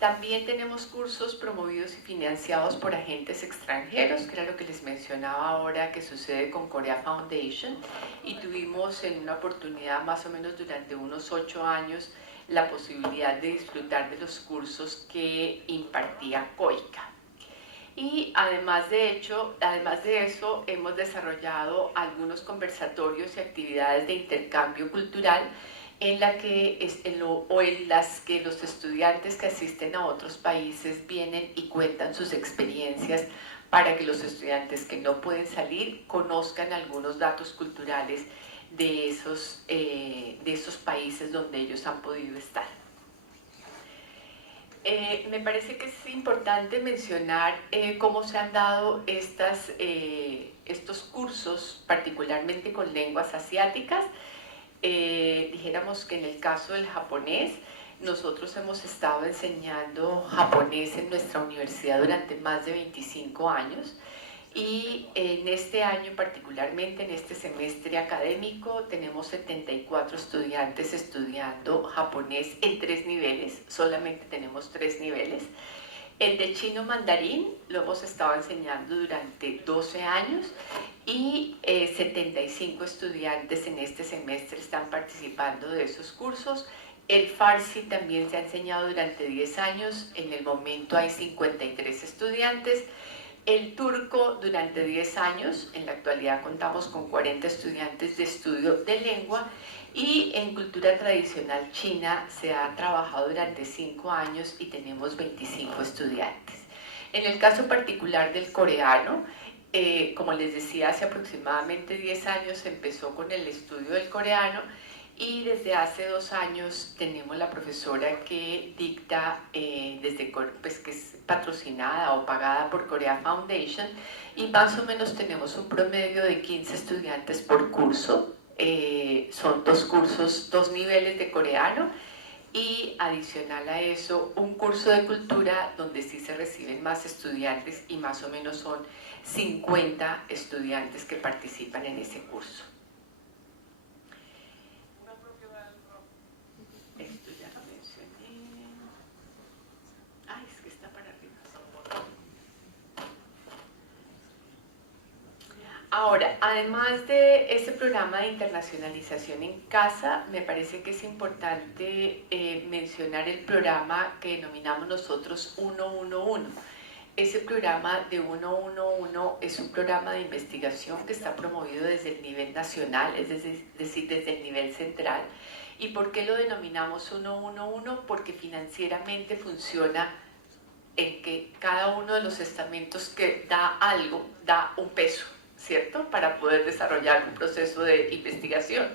También tenemos cursos promovidos y financiados por agentes extranjeros, que era lo que les mencionaba ahora que sucede con Korea Foundation, y tuvimos en una oportunidad más o menos durante unos 8 años la posibilidad de disfrutar de los cursos que impartía COICA. Y además de eso, hemos desarrollado algunos conversatorios y actividades de intercambio cultural en las que los estudiantes que asisten a otros países vienen y cuentan sus experiencias para que los estudiantes que no pueden salir conozcan algunos datos culturales de esos países donde ellos han podido estar. Me parece que es importante mencionar cómo se han dado estos cursos, particularmente con lenguas asiáticas. Dijéramos que en el caso del japonés, nosotros hemos estado enseñando japonés en nuestra universidad durante más de 25 años y en este año, particularmente en este semestre académico, tenemos 74 estudiantes estudiando japonés en 3 niveles, solamente tenemos 3 niveles. El de chino mandarín lo hemos estado enseñando durante 12 años y 75 estudiantes en este semestre están participando de esos cursos. El farsi también se ha enseñado durante 10 años, en el momento hay 53 estudiantes. El turco durante 10 años, en la actualidad contamos con 40 estudiantes de estudio de lengua. Y en cultura tradicional china se ha trabajado durante 5 años y tenemos 25 estudiantes. En el caso particular del coreano, como les decía, hace aproximadamente 10 años se empezó con el estudio del coreano y desde hace 2 años tenemos la profesora que dicta, pues, que es patrocinada o pagada por Korea Foundation, y más o menos tenemos un promedio de 15 estudiantes por curso. Son 2 cursos, 2 niveles de coreano, y adicional a eso un curso de cultura donde sí se reciben más estudiantes y más o menos son 50 estudiantes que participan en ese curso. Esto ya lo mencioné. Ay, es que está para arriba. Ahora, además de ese programa de internacionalización en casa, me parece que es importante mencionar el programa que denominamos nosotros 111. Ese programa de 111 es un programa de investigación que está promovido desde el nivel nacional, es decir, desde el nivel central. ¿Y por qué lo denominamos 111? Porque financieramente funciona en que cada uno de los estamentos que da algo, da un peso, ¿cierto? Para poder desarrollar un proceso de investigación.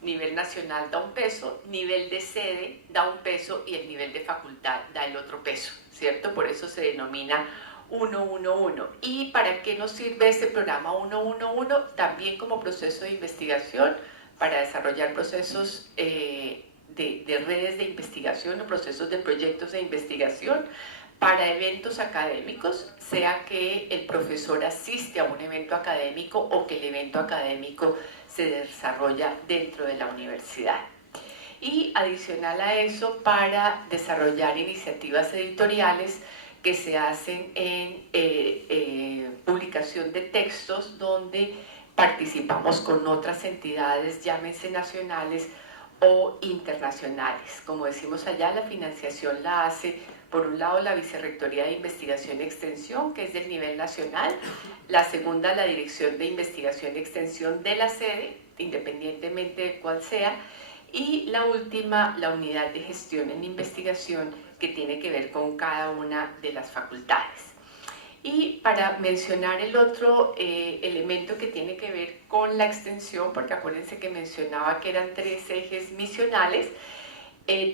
Nivel nacional da un peso, nivel de sede da un peso y el nivel de facultad da el otro peso, ¿cierto? Por eso se denomina 111. ¿Y para qué nos sirve este programa 111? También como proceso de investigación, para desarrollar procesos de redes de investigación o procesos de proyectos de investigación, para eventos académicos, sea que el profesor asiste a un evento académico o que el evento académico se desarrolla dentro de la universidad. Y adicional a eso, para desarrollar iniciativas editoriales que se hacen en publicación de textos donde participamos con otras entidades, llámense nacionales o internacionales. Como decimos allá, la financiación la hace, por un lado, la Vicerrectoría de Investigación y Extensión, que es del nivel nacional; la segunda, la Dirección de Investigación y Extensión de la sede, independientemente de cuál sea; y la última, la Unidad de Gestión en Investigación, que tiene que ver con cada una de las facultades. Y para mencionar el otro elemento que tiene que ver con la extensión, porque acuérdense que mencionaba que eran 3 ejes misionales,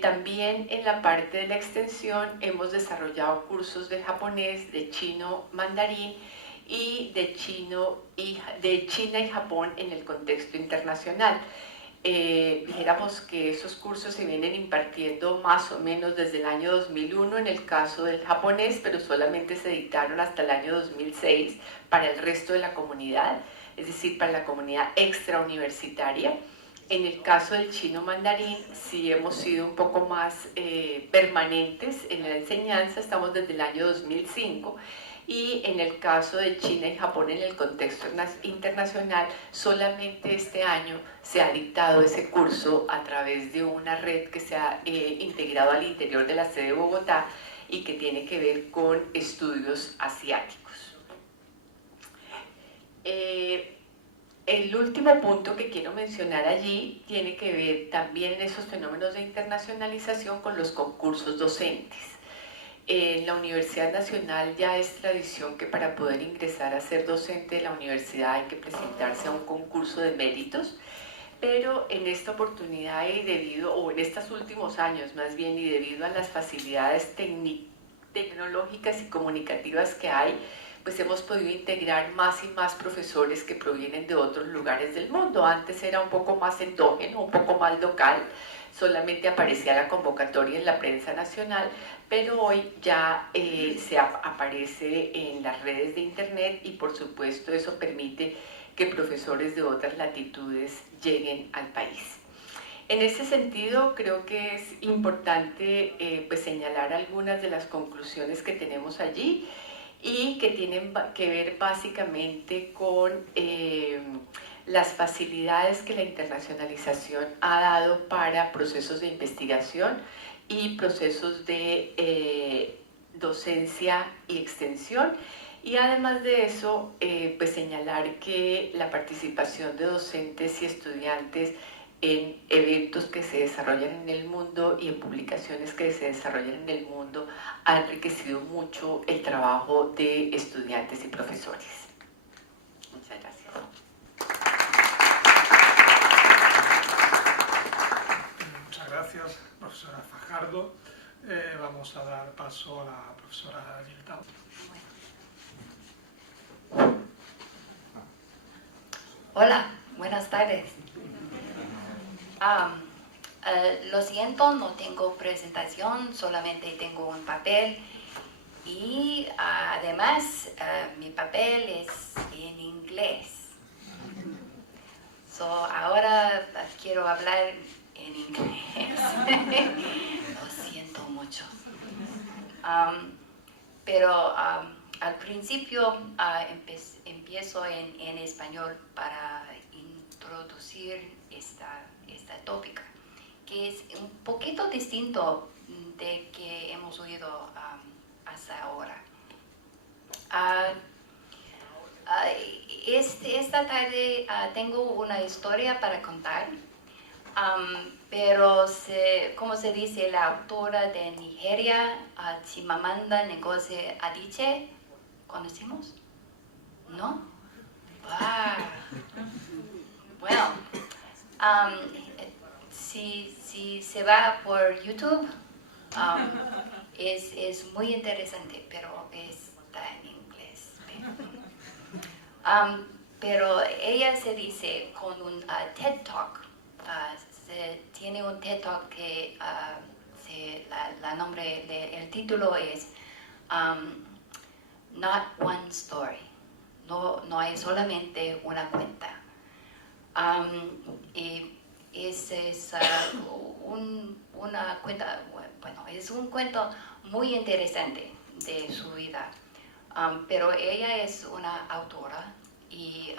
también en la parte de la extensión hemos desarrollado cursos de japonés, de chino mandarín y de China y Japón en el contexto internacional. Dijéramos que esos cursos se vienen impartiendo más o menos desde el año 2001 en el caso del japonés, pero solamente se dictaron hasta el año 2006 para el resto de la comunidad, es decir, para la comunidad extrauniversitaria. En el caso del chino mandarín sí hemos sido un poco más permanentes en la enseñanza, estamos desde el año 2005, y en el caso de China y Japón en el contexto internacional, solamente este año se ha dictado ese curso a través de una red que se ha integrado al interior de la sede de Bogotá y que tiene que ver con estudios asiáticos. El último punto que quiero mencionar allí tiene que ver también en esos fenómenos de internacionalización con los concursos docentes. En la Universidad Nacional ya es tradición que para poder ingresar a ser docente de la universidad hay que presentarse a un concurso de méritos, pero en esta oportunidad o en estos últimos años más bien, y debido a las facilidades tecnológicas y comunicativas que hay, pues hemos podido integrar más y más profesores que provienen de otros lugares del mundo. Antes era un poco más endógeno, un poco más local, solamente aparecía la convocatoria en la prensa nacional, pero hoy ya aparece en las redes de internet y por supuesto eso permite que profesores de otras latitudes lleguen al país. En ese sentido, creo que es importante pues señalar algunas de las conclusiones que tenemos allí y que tienen que ver básicamente con las facilidades que la internacionalización ha dado para procesos de investigación y procesos de docencia y extensión. Y además de eso, pues señalar que la participación de docentes y estudiantes en eventos que se desarrollan en el mundo y en publicaciones que se desarrollan en el mundo ha enriquecido mucho el trabajo de estudiantes y profesores. Muchas gracias. Muchas gracias, profesora Fajardo. Vamos a dar paso a la profesora Gilda. Hola, buenas tardes. Lo siento, no tengo presentación, solamente tengo un papel y además mi papel es en inglés. Ahora quiero hablar en inglés. Lo siento mucho. Pero al principio empiezo en español para introducir esta tópica, que es un poquito distinto de que hemos oído hasta ahora. Esta tarde tengo una historia para contar, pero como se dice, la autora de Nigeria, Chimamanda Ngozi Adichie, ¿conocemos? ¿No? Bueno, si se va por YouTube, es muy interesante, pero está en inglés. Pero ella se dice con un TED Talk. Tiene un TED Talk que el título es Not One Story. No hay solamente una cuenta. Es una cuenta, bueno, es un cuento muy interesante de su vida. Pero ella es una autora y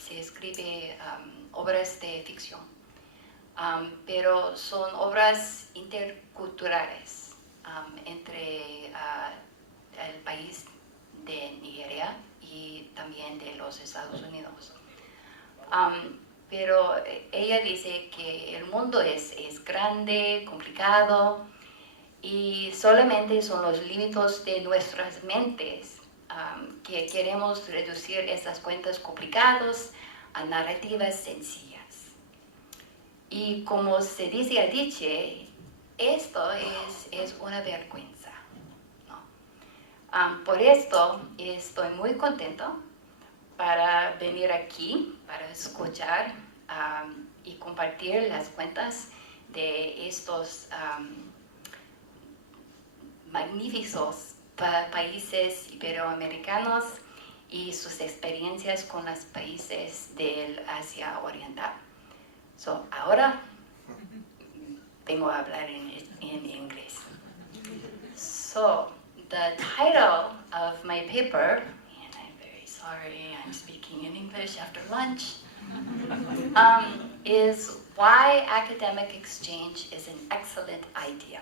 se escribe obras de ficción. Pero son obras interculturales entre el país de Nigeria y también de los Estados Unidos. Pero ella dice que el mundo es grande, complicado, y solamente son los límites de nuestras mentes que queremos reducir estas cuentas complicadas a narrativas sencillas. Y como se dice Adichie, esto es una vergüenza, ¿no? Por esto estoy muy contento para venir aquí, para escuchar y compartir las cuentas de estos magníficos países iberoamericanos y sus experiencias con los países del Asia Oriental. Ahora vengo a hablar en inglés. The title of my paper, and I'm very sorry I'm speaking in English after lunch, is Why Academic Exchange is an Excellent Idea.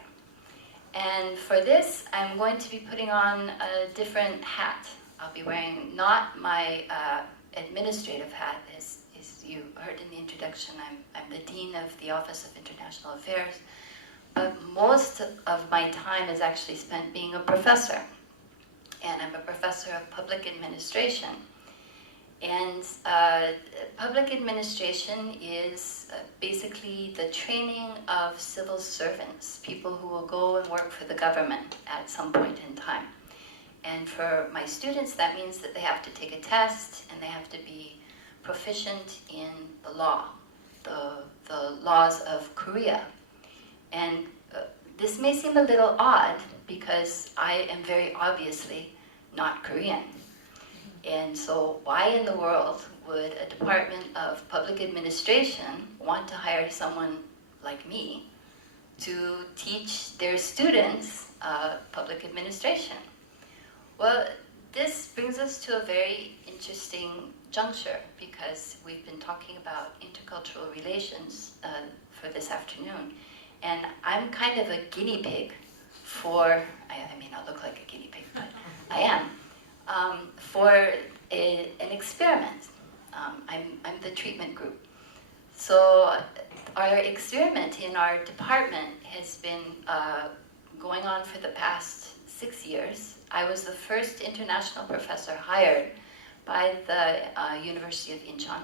And for this, I'm going to be putting on a different hat. I'll be wearing not my administrative hat, as you heard in the introduction. I'm the Dean of the Office of International Affairs, but most of my time is actually spent being a professor. And I'm a professor of public administration. And public administration is basically the training of civil servants, people who will go and work for the government at some point in time. And for my students, that means that they have to take a test and they have to be proficient in the law, the laws of Korea. And this may seem a little odd because I am very obviously not Korean. And so why in the world would a Department of Public Administration want to hire someone like me to teach their students public administration? Well, this brings us to a very interesting juncture because we've been talking about intercultural relations for this afternoon. And I'm kind of a guinea pig for, I mean, I look like a guinea pig, but I am, for an experiment. I'm the treatment group. So our experiment in our department has been going on for the past 6 years. I was the first international professor hired by the University of Incheon.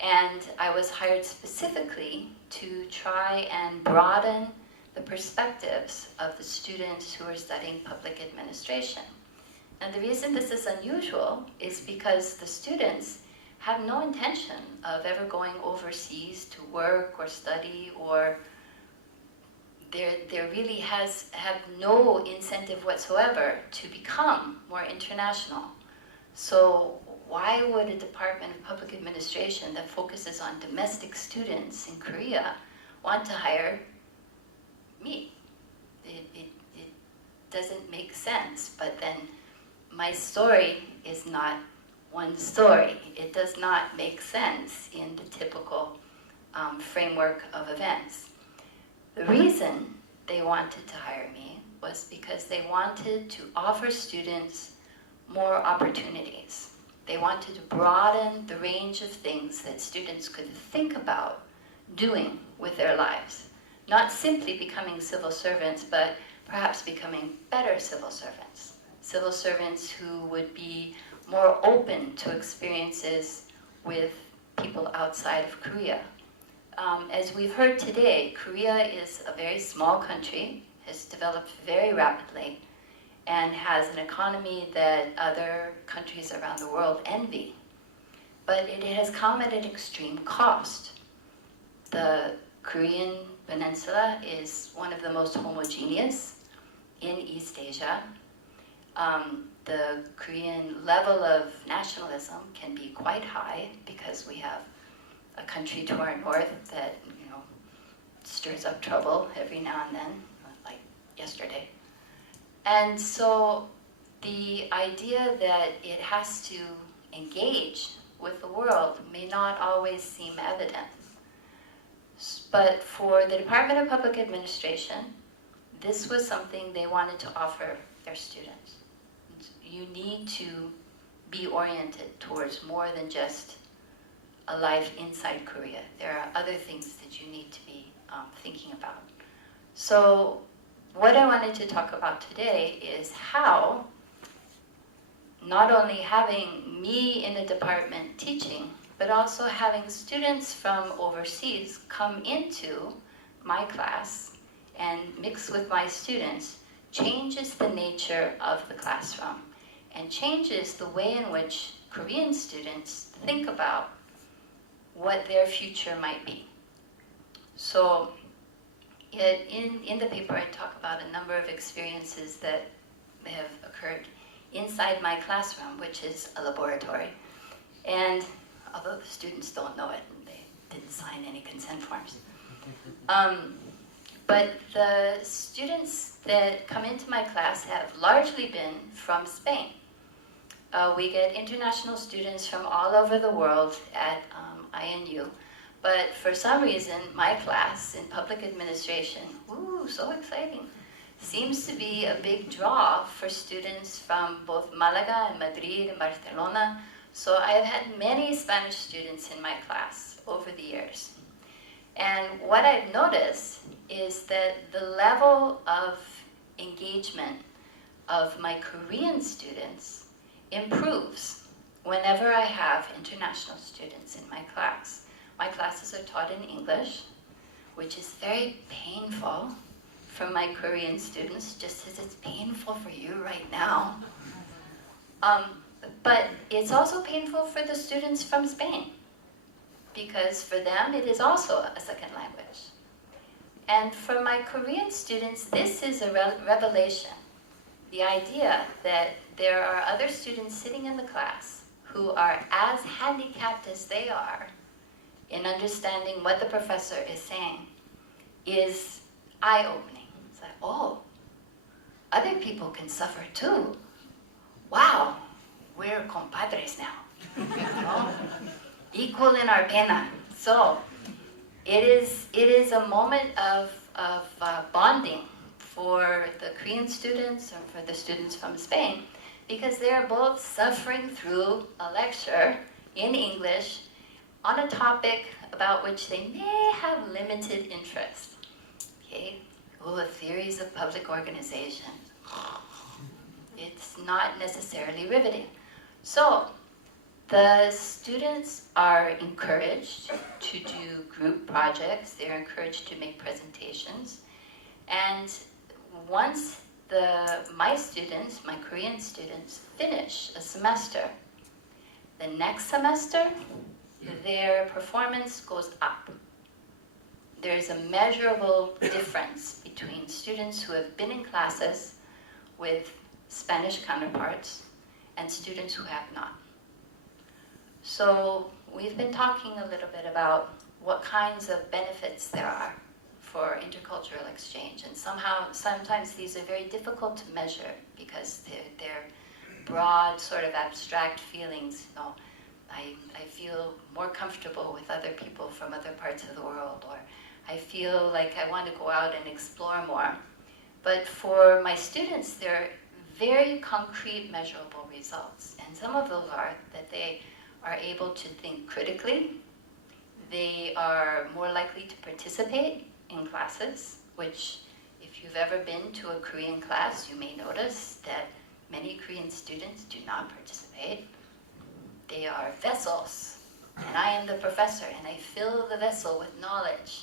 And I was hired specifically to try and broaden the perspectives of the students who are studying public administration. And the reason this is unusual is because the students have no intention of ever going overseas to work or study, or there really have no incentive whatsoever to become more international. So why would a Department of Public Administration that focuses on domestic students in Korea want to hire me? It doesn't make sense. But then my story is not one story. It does not make sense in the typical framework of events. The reason they wanted to hire me was because they wanted to offer students more opportunities. They wanted to broaden the range of things that students could think about doing with their lives. Not simply becoming civil servants, but perhaps becoming better civil servants. Civil servants who would be more open to experiences with people outside of Korea. As we've heard today, Korea is a very small country, has developed very rapidly, and has an economy that other countries around the world envy. But it has come at an extreme cost. The Korean peninsula is one of the most homogeneous in East Asia. The Korean level of nationalism can be quite high because we have a country to our north that, stirs up trouble every now and then, like yesterday. And so the idea that it has to engage with the world may not always seem evident. But for the Department of Public Administration, this was something they wanted to offer their students. You need to be oriented towards more than just a life inside Korea. There are other things that you need to be thinking about. So what I wanted to talk about today is how not only having me in a department teaching, but also having students from overseas come into my class and mix with my students changes the nature of the classroom and changes the way in which Korean students think about what their future might be. So in the paper I talk about a number of experiences that have occurred inside my classroom, which is a laboratory. And although the students don't know it, and they didn't sign any consent forms. But the students that come into my class have largely been from Spain. We get international students from all over the world at INU. But for some reason, my class in public administration, ooh, so exciting, seems to be a big draw for students from both Malaga and Madrid and Barcelona. So I have had many Spanish students in my class over the years. And what I've noticed is that the level of engagement of my Korean students improves whenever I have international students in my class. My classes are taught in English, which is very painful for my Korean students, just as it's painful for you right now. But it's also painful for the students from Spain, because for them it is also a second language. And for my Korean students, this is a revelation. The idea that there are other students sitting in the class who are as handicapped as they are in understanding what the professor is saying is eye-opening. It's like, oh, other people can suffer too. Wow, we're compadres now. Equal in our pena. So it is a moment of bonding for the Korean students and for the students from Spain, because they're both suffering through a lecture in English on a topic about which they may have limited interest. Okay? Oh, theories of public organization. It's not necessarily riveting. So, the students are encouraged to do group projects, they're encouraged to make presentations, and once my students, my Korean students, finish a semester, the next semester, their performance goes up. There's a measurable difference between students who have been in classes with Spanish counterparts and students who have not. So we've been talking a little bit about what kinds of benefits there are for intercultural exchange, and sometimes these are very difficult to measure because they're broad, sort of abstract feelings. You know, I feel more comfortable with other people from other parts of the world, or I feel like I want to go out and explore more. But for my students, there are very concrete, measurable results, and some of those are that they are able to think critically, they are more likely to participate in classes, which if you've ever been to a Korean class, you may notice that many Korean students do not participate. They are vessels, and I am the professor, and I fill the vessel with knowledge.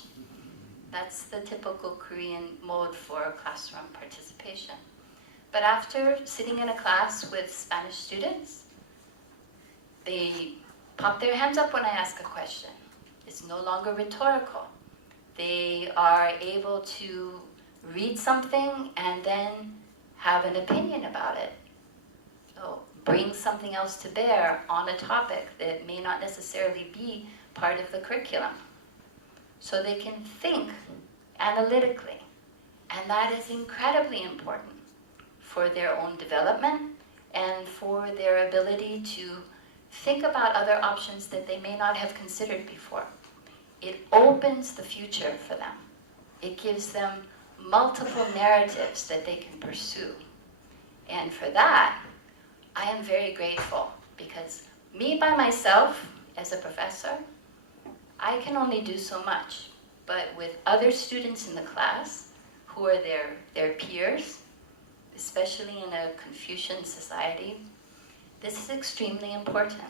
That's the typical Korean mode for classroom participation. But after sitting in a class with Spanish students, they pop their hands up when I ask a question. It's no longer rhetorical. They are able to read something and then have an opinion about it. So bring something else to bear on a topic that may not necessarily be part of the curriculum. So they can think analytically. And that is incredibly important for their own development and for their ability to think about other options that they may not have considered before. It opens the future for them. It gives them multiple narratives that they can pursue. And for that, I am very grateful, because me by myself, as a professor, I can only do so much. But with other students in the class who are their peers, especially in a Confucian society, this is extremely important.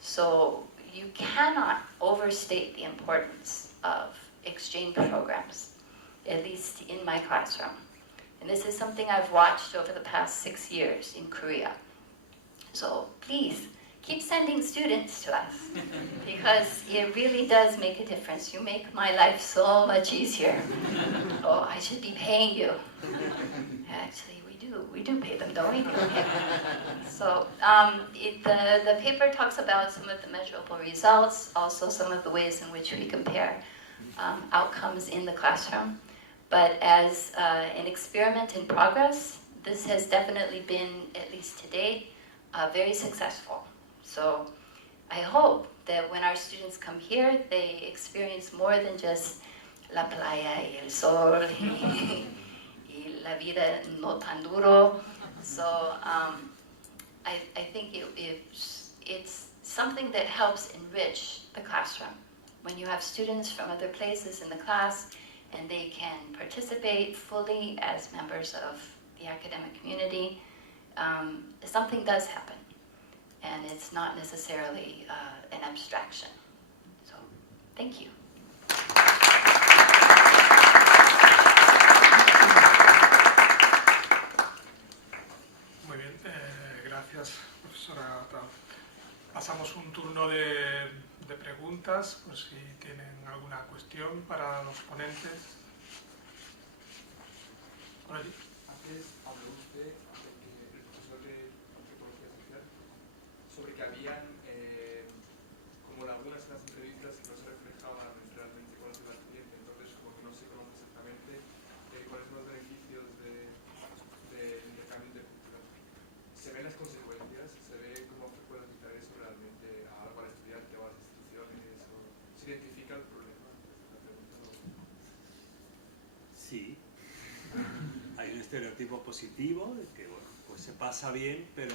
So you cannot overstate the importance of exchange programs, at least in my classroom. And this is something I've watched over the past 6 years in Korea. So please, keep sending students to us, because it really does make a difference. You make my life so much easier. Oh, I should be paying you. Actually, we do pay them, don't we? So the paper talks about some of the measurable results, also some of the ways in which we compare outcomes in the classroom. But as an experiment in progress, this has definitely been, at least to date, very successful. So I hope that when our students come here, they experience more than just la playa y el sol y la vida no tan duro. So I think it's something that helps enrich the classroom. When you have students from other places in the class and they can participate fully as members of the academic community, something does happen. And it's not necessarily an abstraction. So, thank you. Muy bien, gracias, profesora Trau. Pasamos un turno de preguntas, por si tienen alguna cuestión para los ponentes. Por allí. Antes habló usted, el profesor de antropología social, sobre que habían como lagunas en las entrevistas que no se reflejaban realmente con los del cliente, entonces como que no se conoce exactamente cuáles son los beneficios del intercambio intercultural. ¿Se ven las consecuencias? ¿Se ve cómo se puede afectar eso realmente a algo al estudiante o a las instituciones? ¿O se identifica el problema? Sí. Hay un estereotipo positivo de que, bueno, pues se pasa bien, pero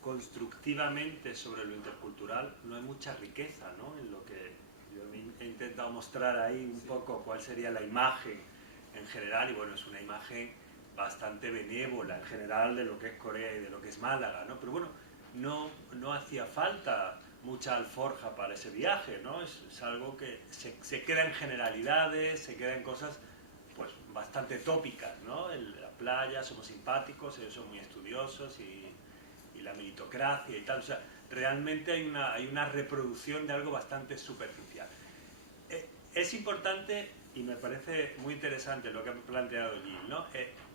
constructivamente sobre lo intercultural no hay mucha riqueza, ¿no? En lo que yo he intentado mostrar ahí un poco cuál sería la imagen en general, y bueno, es una imagen bastante benévola en general de lo que es Corea y de lo que es Málaga, ¿no? Pero bueno, no hacía falta mucha alforja para ese viaje, ¿no? Es algo que se queda en generalidades, se queda en cosas pues bastante tópicas, ¿no? La playa, somos simpáticos, ellos son muy estudiosos y la meritocracia y tal, o sea, realmente hay una reproducción de algo bastante superficial. Es importante, y me parece muy interesante lo que ha planteado Gil, ¿no?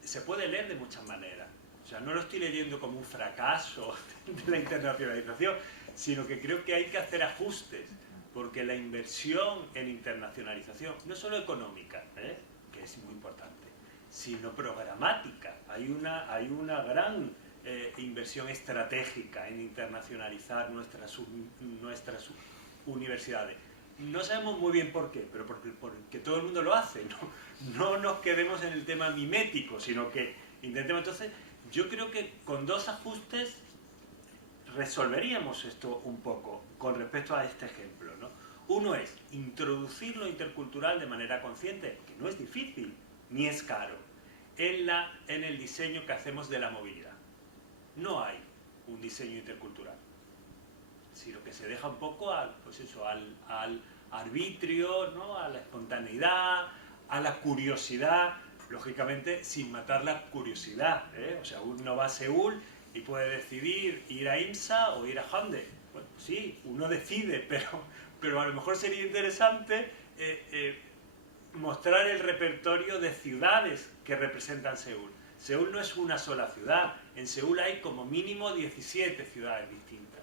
Se puede leer de muchas maneras, o sea, no lo estoy leyendo como un fracaso de la internacionalización, sino que creo que hay que hacer ajustes, porque la inversión en internacionalización, no solo económica, que es muy importante, sino programática. Hay una gran inversión estratégica en internacionalizar nuestras universidades. No sabemos muy bien por qué, pero porque todo el mundo lo hace, ¿no? No nos quedemos en el tema mimético, sino que intentemos. Entonces, yo creo que con dos ajustes resolveríamos esto un poco con respecto a este ejemplo, ¿no? Uno es introducir lo intercultural de manera consciente, que no es difícil ni es caro, en el diseño que hacemos de la movilidad. No hay un diseño intercultural, sino que se deja un poco al arbitrio, ¿no? A la espontaneidad, a la curiosidad, lógicamente sin matar la curiosidad, ¿eh? O sea, uno va a Seúl y puede decidir ir a IMSA o ir a Hyundai. Bueno, sí, uno decide, pero a lo mejor sería interesante mostrar el repertorio de ciudades que representan Seúl. Seúl no es una sola ciudad, en Seúl hay como mínimo 17 ciudades distintas,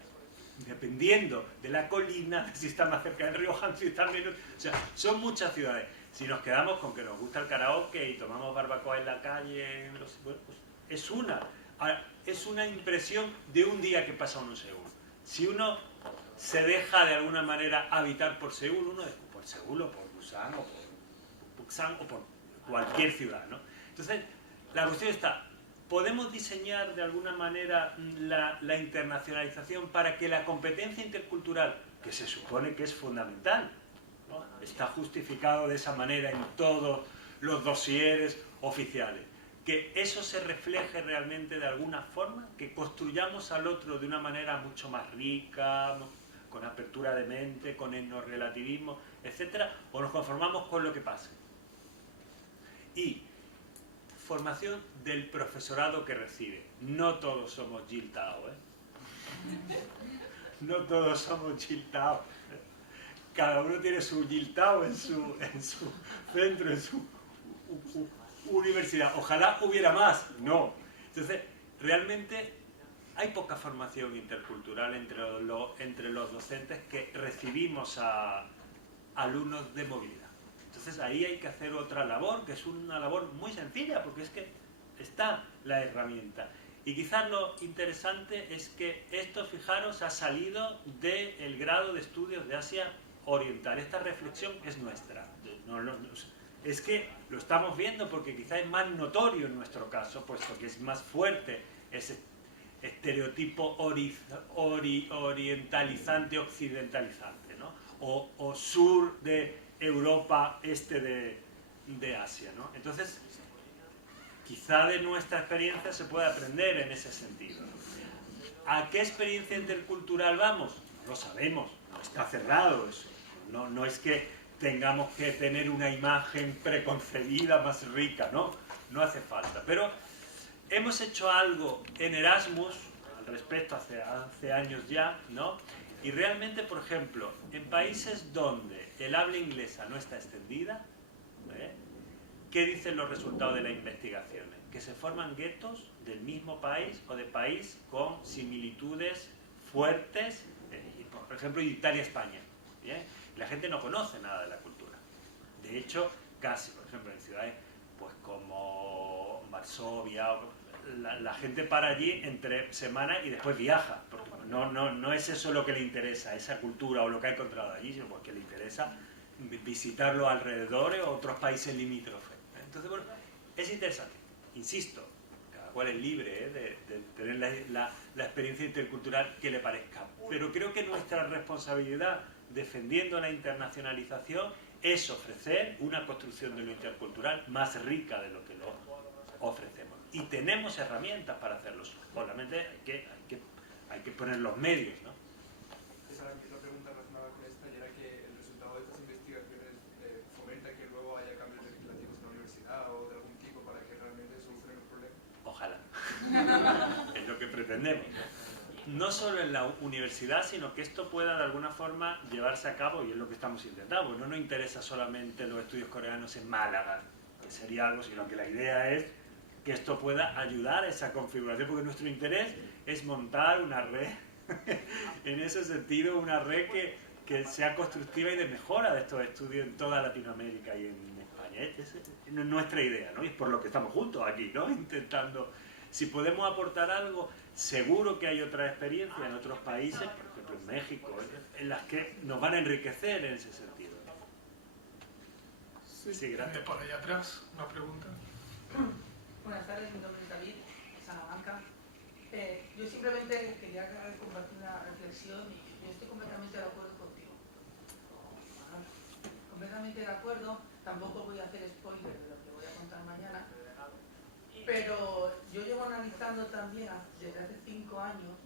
dependiendo de la colina, si está más cerca del río Han, si está menos, o sea, son muchas ciudades. Si nos quedamos con que nos gusta el karaoke y tomamos barbacoa en la calle, bueno, pues es una impresión de un día que pasa uno en Seúl. Si uno se deja de alguna manera habitar por Seúl, uno es por Seúl o por Busan o por Busan o por cualquier ciudad, ¿no? Entonces, la cuestión está, ¿podemos diseñar de alguna manera la internacionalización para que la competencia intercultural, que se supone que es fundamental, ¿no? Está justificado de esa manera en todos los dosieres oficiales, que eso se refleje realmente de alguna forma, que construyamos al otro de una manera mucho más rica, con apertura de mente, con etnorelativismo, etcétera, o nos conformamos con lo que pase? Y formación del profesorado que recibe. No todos somos Gil Tao, ¿eh? No todos somos Gil Tao. Cada uno tiene su Gil Tao en su centro, en su universidad. Ojalá hubiera más. No. Entonces, realmente hay poca formación intercultural entre los docentes que recibimos a alumnos de movilidad. Entonces ahí hay que hacer otra labor, que es una labor muy sencilla, porque es que está la herramienta. Y quizás lo interesante es que esto, fijaros, ha salido del grado de estudios de Asia Oriental. Esta reflexión es nuestra. Es que lo estamos viendo porque quizás es más notorio en nuestro caso, puesto que es más fuerte ese estereotipo orientalizante, occidentalizante, ¿no? O sur de Europa, este de Asia, ¿no? Entonces, quizá de nuestra experiencia se puede aprender en ese sentido. ¿A qué experiencia intercultural vamos? No lo sabemos, no está cerrado eso. No es que tengamos que tener una imagen preconcebida más rica, ¿no? No hace falta. Pero hemos hecho algo en Erasmus al respecto hace años ya, ¿no? Y realmente, por ejemplo, en países donde el habla inglesa no está extendida, ¿qué dicen los resultados de las investigaciones? Que se forman guetos del mismo país o de país con similitudes fuertes, por ejemplo, Italia-España. La gente no conoce nada de la cultura. De hecho, casi, por ejemplo, en ciudades pues como Varsovia, la gente para allí entre semana y después viaja, porque no es eso lo que le interesa, esa cultura o lo que ha encontrado allí, sino porque le interesa visitar los alrededores o otros países limítrofes. Entonces, bueno, es interesante. Insisto, cada cada cual es libre de tener la experiencia intercultural que le parezca. Pero creo que nuestra responsabilidad, defendiendo la internacionalización, es ofrecer una construcción de lo intercultural más rica de lo que lo ofrecemos. Y tenemos herramientas para hacerlo. Solamente hay que poner los medios, ¿no? Esa era la pregunta relacionada con esta, y era que el resultado de estas investigaciones fomenta que luego haya cambios legislativos en la universidad o de algún tipo para que realmente solucionen el problema. Ojalá. Es lo que pretendemos, ¿no? No solo en la universidad, sino que esto pueda de alguna forma llevarse a cabo, y es lo que estamos intentando. No nos interesa solamente los estudios coreanos en Málaga, que sería algo, sino que la idea es que esto pueda ayudar a esa configuración, porque nuestro interés es montar una red, en ese sentido, una red que sea constructiva y de mejora de estos estudios en toda Latinoamérica y en España. Esa es nuestra idea, ¿no? Y es por lo que estamos juntos aquí, ¿no? Intentando, si podemos aportar algo, seguro que hay otras experiencias en otros países, por ejemplo en México, en las que nos van a enriquecer en ese sentido. Sí, gracias. Por allá atrás, una pregunta. Buenas tardes, mi nombre es David, de Salamanca. Yo simplemente quería compartir una reflexión y yo estoy completamente de acuerdo contigo. Completamente de acuerdo, tampoco voy a hacer spoiler de lo que voy a contar mañana, pero yo llevo analizando también desde hace 5 años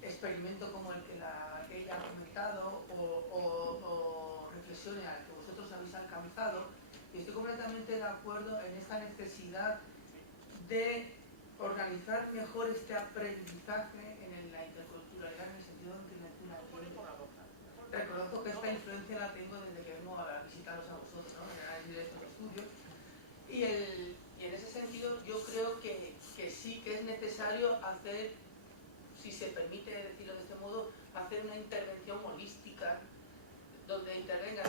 experimentos como el que ella ha comentado o reflexiones a las que vosotros habéis alcanzado, y estoy completamente de acuerdo en esta necesidad de organizar mejor este aprendizaje en la interculturalidad, en el sentido en que reconozco que esta influencia la tengo desde que vengo a visitaros a vosotros, ¿no? En el análisis de estos estudios, y en ese sentido yo creo que sí que es necesario hacer, si se permite decirlo de este modo, hacer una intervención holística donde intervenga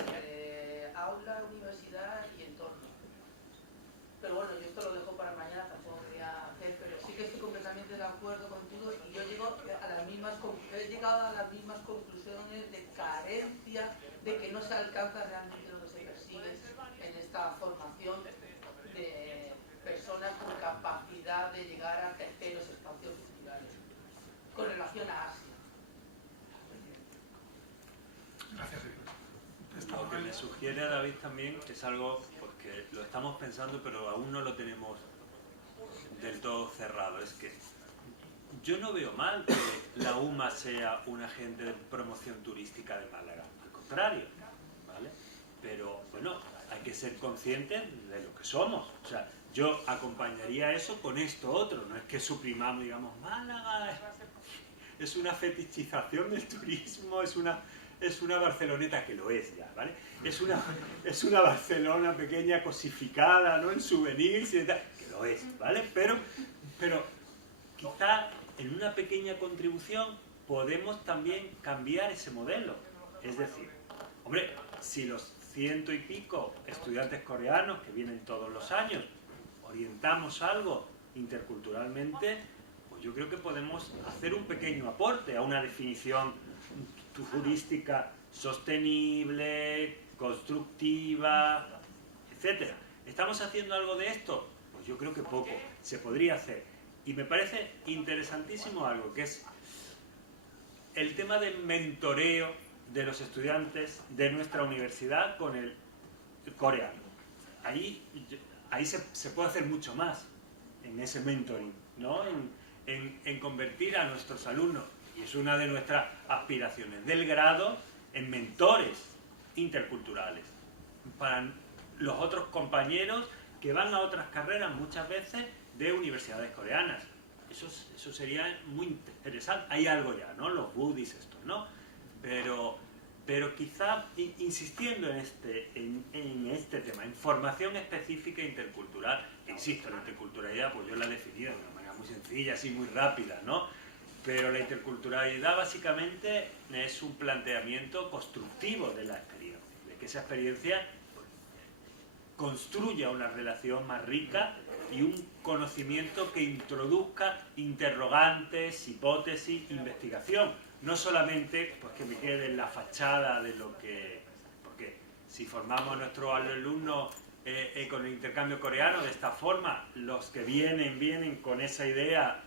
aula, universidad y entorno. Pero bueno, yo esto lo dejo para mañana, tampoco quería hacer, pero sí que estoy completamente de acuerdo contigo, y yo he llegado a las mismas conclusiones de carencia, de que no se alcanza realmente lo que se persigue en esta formación de personas con capacidad de llegar a terceros espacios culturales con relación a Asia. Gracias. Lo que me sugiere David también es algo, porque lo estamos pensando pero aún no lo tenemos del todo cerrado, es que yo no veo mal que la UMA sea un agente de promoción turística de Málaga, al contrario, ¿vale? Pero bueno, hay que ser conscientes de lo que somos. O sea, yo acompañaría eso con esto otro, no es que suprimamos, digamos, Málaga es una fetichización del turismo, es una Barceloneta, que lo es ya, ¿vale? Es una Barcelona pequeña cosificada, ¿no? En souvenirs y tal, que lo es, ¿vale? Pero quizá en una pequeña contribución podemos también cambiar ese modelo. Es decir, hombre, si los 100 y pico estudiantes coreanos que vienen todos los años orientamos algo interculturalmente, pues yo creo que podemos hacer un pequeño aporte a una definición turística sostenible, constructiva, etc. ¿Estamos haciendo algo de esto? Pues yo creo que poco. Se podría hacer. Y me parece interesantísimo algo, que es el tema del mentoreo de los estudiantes de nuestra universidad con el coreano. Ahí se puede hacer mucho más en ese mentoring, ¿no? En convertir a nuestros alumnos, y es una de nuestras aspiraciones del grado, en mentores interculturales para los otros compañeros que van a otras carreras muchas veces de universidades coreanas. Eso sería muy interesante. Hay algo ya, ¿no? Los buddies estos, ¿no? Pero quizá insistiendo en este tema, en formación específica intercultural. Insisto, la interculturalidad, pues yo la he definido de una manera muy sencilla, así muy rápida, ¿no? Pero la interculturalidad básicamente es un planteamiento constructivo de la experiencia, de que esa experiencia construya una relación más rica y un conocimiento que introduzca interrogantes, hipótesis, investigación. No solamente pues, que me quede en la fachada de lo que... Porque si formamos a nuestros alumnos con el intercambio coreano. De esta forma, los que vienen con esa idea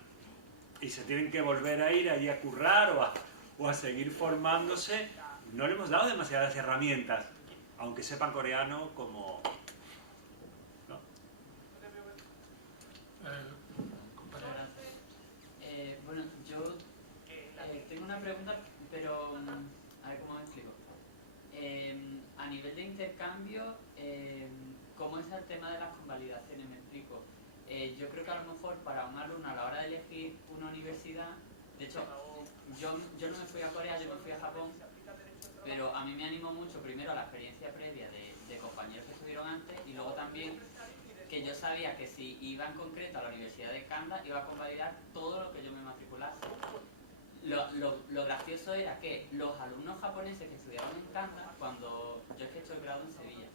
y se tienen que volver a ir allí a currar o a seguir formándose. No le hemos dado demasiadas herramientas, aunque sepan coreano como... ¿no? Bueno, yo tengo una pregunta, pero a ver cómo me explico. A nivel de intercambio, ¿cómo es el tema de las convalidaciones? Me explico. Yo creo que a lo mejor para un alumno a la hora de elegir una universidad, de hecho, yo no me fui a Corea, yo me fui a Japón, pero a mí me animó mucho primero la experiencia previa de compañeros que estuvieron antes, y luego también que yo sabía que si iba en concreto a la Universidad de Kanda iba a convalidar todo lo que yo me matriculase. Lo gracioso era que los alumnos japoneses que estudiaron en Kanda, cuando yo es que he hecho el grado en Sevilla,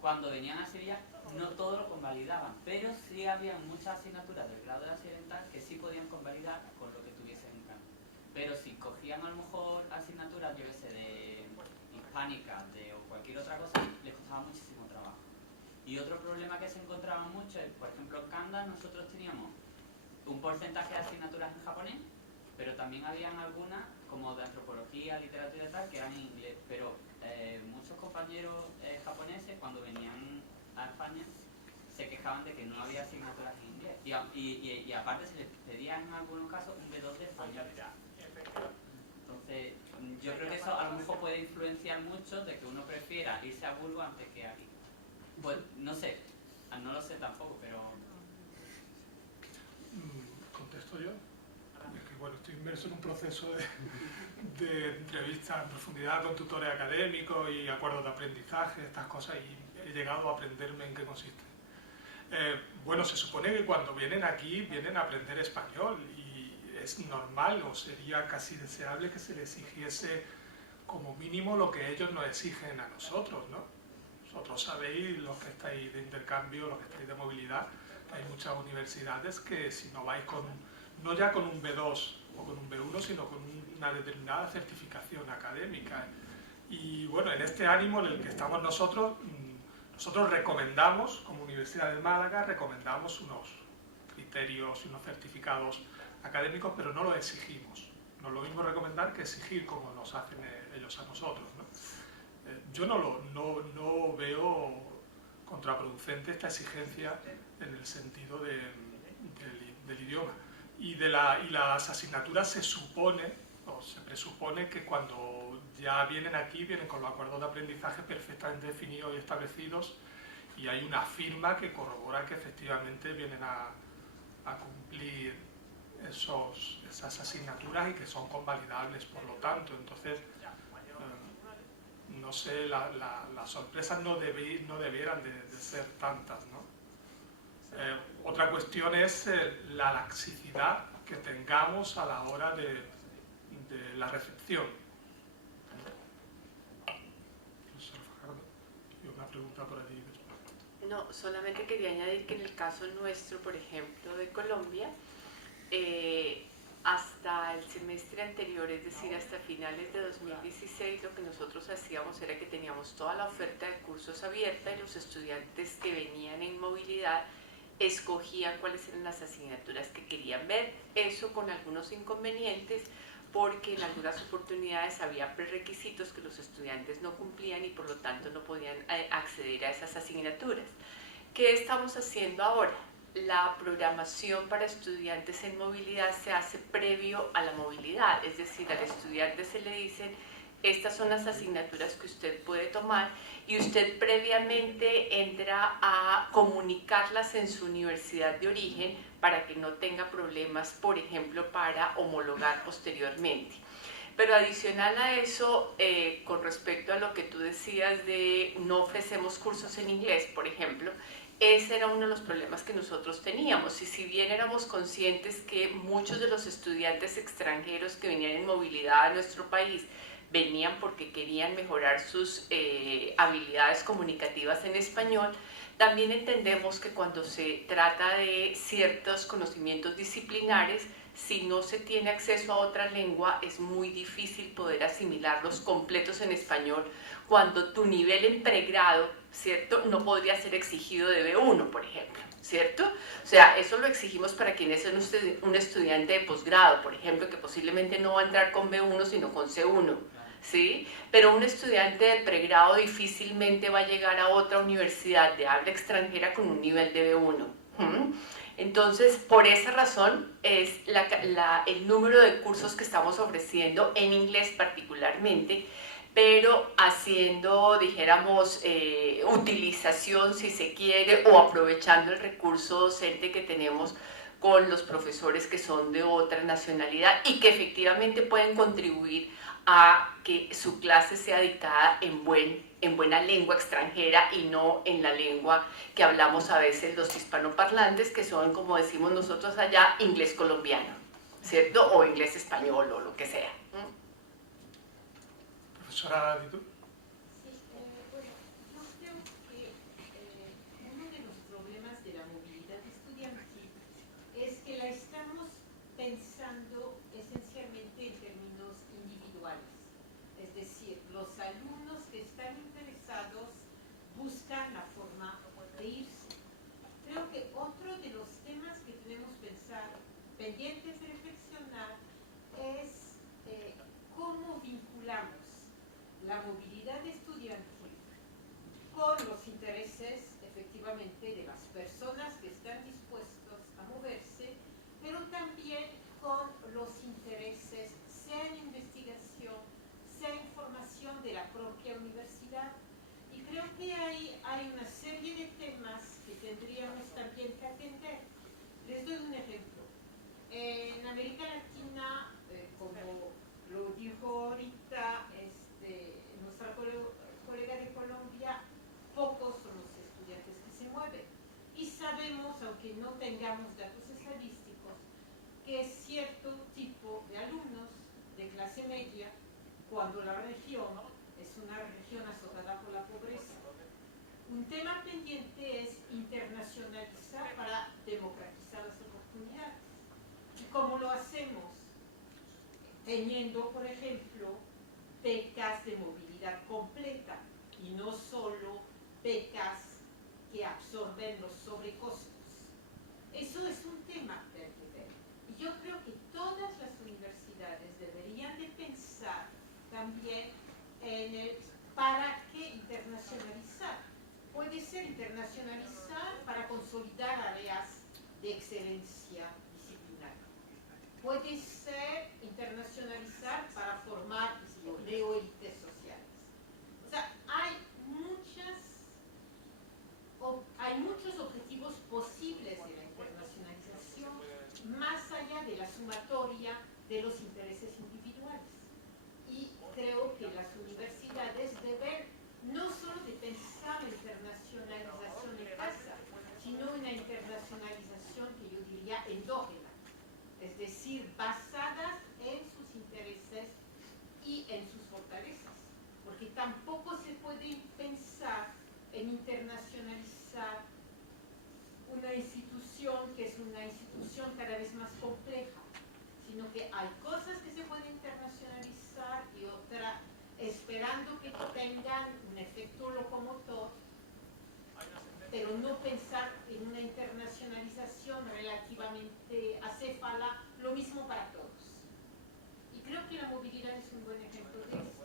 cuando venían a Sevilla no todo lo convalidaban, pero sí había muchas asignaturas del grado de occidental que sí podían convalidar con lo que tuviesen en Kanda. Pero si cogían a lo mejor asignaturas, yo qué sé, de hispánica o cualquier otra cosa, les costaba muchísimo trabajo. Y otro problema que se encontraba mucho es, por ejemplo, en Kanda nosotros teníamos un porcentaje de asignaturas en japonés, pero también habían algunas, como de antropología, literatura y tal, que eran en inglés. Pero muchos compañeros japoneses, cuando venían a España, se quejaban de que no había asignaturas en inglés. Y aparte se les pedía en algunos casos un B2 de español. Entonces, yo creo que eso a lo mejor puede influenciar mucho de que uno prefiera irse a Burgos antes que aquí. Pues no sé, no lo sé tampoco, pero... ¿Contesto yo? Es que, bueno, estoy inmerso en un proceso de entrevistas en profundidad con tutores académicos y acuerdos de aprendizaje, estas cosas, y he llegado a aprenderme en qué consiste. Bueno, se supone que cuando vienen aquí vienen a aprender español, y es normal o sería casi deseable que se les exigiese como mínimo lo que ellos nos exigen a nosotros, ¿no? Vosotros sabéis, los que estáis de intercambio, los que estáis de movilidad, que hay muchas universidades que si no vais con, no ya con un B2 o con un B1, sino con una determinada certificación académica. Y bueno, en este ánimo en el que estamos nosotros recomendamos, como Universidad de Málaga, recomendamos unos criterios y unos certificados académicos, pero no los exigimos. No es lo mismo recomendar que exigir como nos hacen ellos a nosotros, ¿no? Yo no veo contraproducente esta exigencia en el sentido del idioma. Y las asignaturas se supone, o se presupone que cuando ya vienen aquí, vienen con los acuerdos de aprendizaje perfectamente definidos y establecidos, y hay una firma que corrobora que efectivamente vienen a cumplir esas asignaturas y que son convalidables, por lo tanto. Entonces, no sé, las sorpresas no debieran de ser tantas, ¿no? Otra cuestión es la laxicidad que tengamos a la hora de la recepción. No sé, Fajardo, y una pregunta por allí después. No, solamente quería añadir que en el caso nuestro, por ejemplo, de Colombia, hasta el semestre anterior, es decir, hasta finales de 2016, lo que nosotros hacíamos era que teníamos toda la oferta de cursos abierta y los estudiantes que venían en movilidad escogían cuáles eran las asignaturas que querían ver, eso con algunos inconvenientes, porque en algunas oportunidades había prerequisitos que los estudiantes no cumplían y por lo tanto no podían acceder a esas asignaturas. ¿Qué estamos haciendo ahora? La programación para estudiantes en movilidad se hace previo a la movilidad, es decir, al estudiante se le dicen estas son las asignaturas que usted puede tomar y usted previamente entra a comunicarlas en su universidad de origen para que no tenga problemas, por ejemplo, para homologar posteriormente. Pero adicional a eso, con respecto a lo que tú decías de no ofrecemos cursos en inglés, por ejemplo, ese era uno de los problemas que nosotros teníamos, y si bien éramos conscientes que muchos de los estudiantes extranjeros que venían en movilidad a nuestro país venían porque querían mejorar sus habilidades comunicativas en español, también entendemos que cuando se trata de ciertos conocimientos disciplinares si no se tiene acceso a otra lengua, es muy difícil poder asimilarlos completos en español cuando tu nivel en pregrado, ¿cierto?, no podría ser exigido de B1, por ejemplo, ¿cierto? O sea, eso lo exigimos para quien es un estudiante de posgrado, por ejemplo, que posiblemente no va a entrar con B1, sino con C1, ¿sí? Pero un estudiante de pregrado difícilmente va a llegar a otra universidad de habla extranjera con un nivel de B1. Entonces, por esa razón es el número de cursos que estamos ofreciendo en inglés particularmente, pero haciendo, dijéramos, utilización, si se quiere, o aprovechando el recurso docente que tenemos con los profesores que son de otra nacionalidad y que efectivamente pueden contribuir a que su clase sea dictada en buena lengua extranjera y no en la lengua que hablamos a veces los hispanoparlantes, que son, como decimos nosotros allá, inglés colombiano, ¿cierto? O inglés español o lo que sea. Profesora Ditu. Sí, bueno, yo creo que uno de los problemas de la movilidad estudiantil es que la estamos pensando esencialmente en términos individuales. Es decir, los alumnos que están interesados buscan la forma de irse. Creo que otro de los temas que tenemos pendientes de reflexionar es cómo vinculamos la movilidad estudiantil con los intereses efectivamente de las personas que están dispuestos a moverse, pero también con los intereses, sea en investigación, sea en formación de la propia universidad. Y creo que hay una serie de temas que tendríamos también que atender. Les doy un ejemplo. En América Latina, como lo dijo ahorita nuestra colega de Colombia, pocos son los estudiantes que se mueven. Y sabemos, aunque no tengamos datos estadísticos, que cierto tipo de alumnos de clase media, cuando la región es una región azotada por la pobreza. Un tema pendiente es internacionalizar para democratizar las oportunidades. ¿Y cómo lo hacemos? Teniendo, por ejemplo, becas de movilidad completa y no solo becas que absorben los sobrecostos. Eso es un tema del que ver. Y yo creo que todas las universidades deberían de pensar también en el para qué internacionalizar. Puede ser internacionalizar para consolidar áreas de excelencia disciplinaria. Puede ser internacionalizar para formar neoélites sociales. O sea, hay muchos objetivos posibles de la internacionalización más allá de la sumatoria de los intereses individuales. Y creo que las universidades deben no solo de pensar la internacionalización en casa, sino una internacionalización que yo diría endógena, es decir, basadas en sus intereses y en sus fortalezas, porque tampoco se puede pensar en internacionalizar una institución que es una institución cada vez más compleja, sino que hay cosas que se pueden internacionalizar y otras esperando que tengan un efecto locomotor, pero no pensar en una internacionalización relativamente acéfala, lo mismo para todos. Y creo que la movilidad es un buen ejemplo de eso.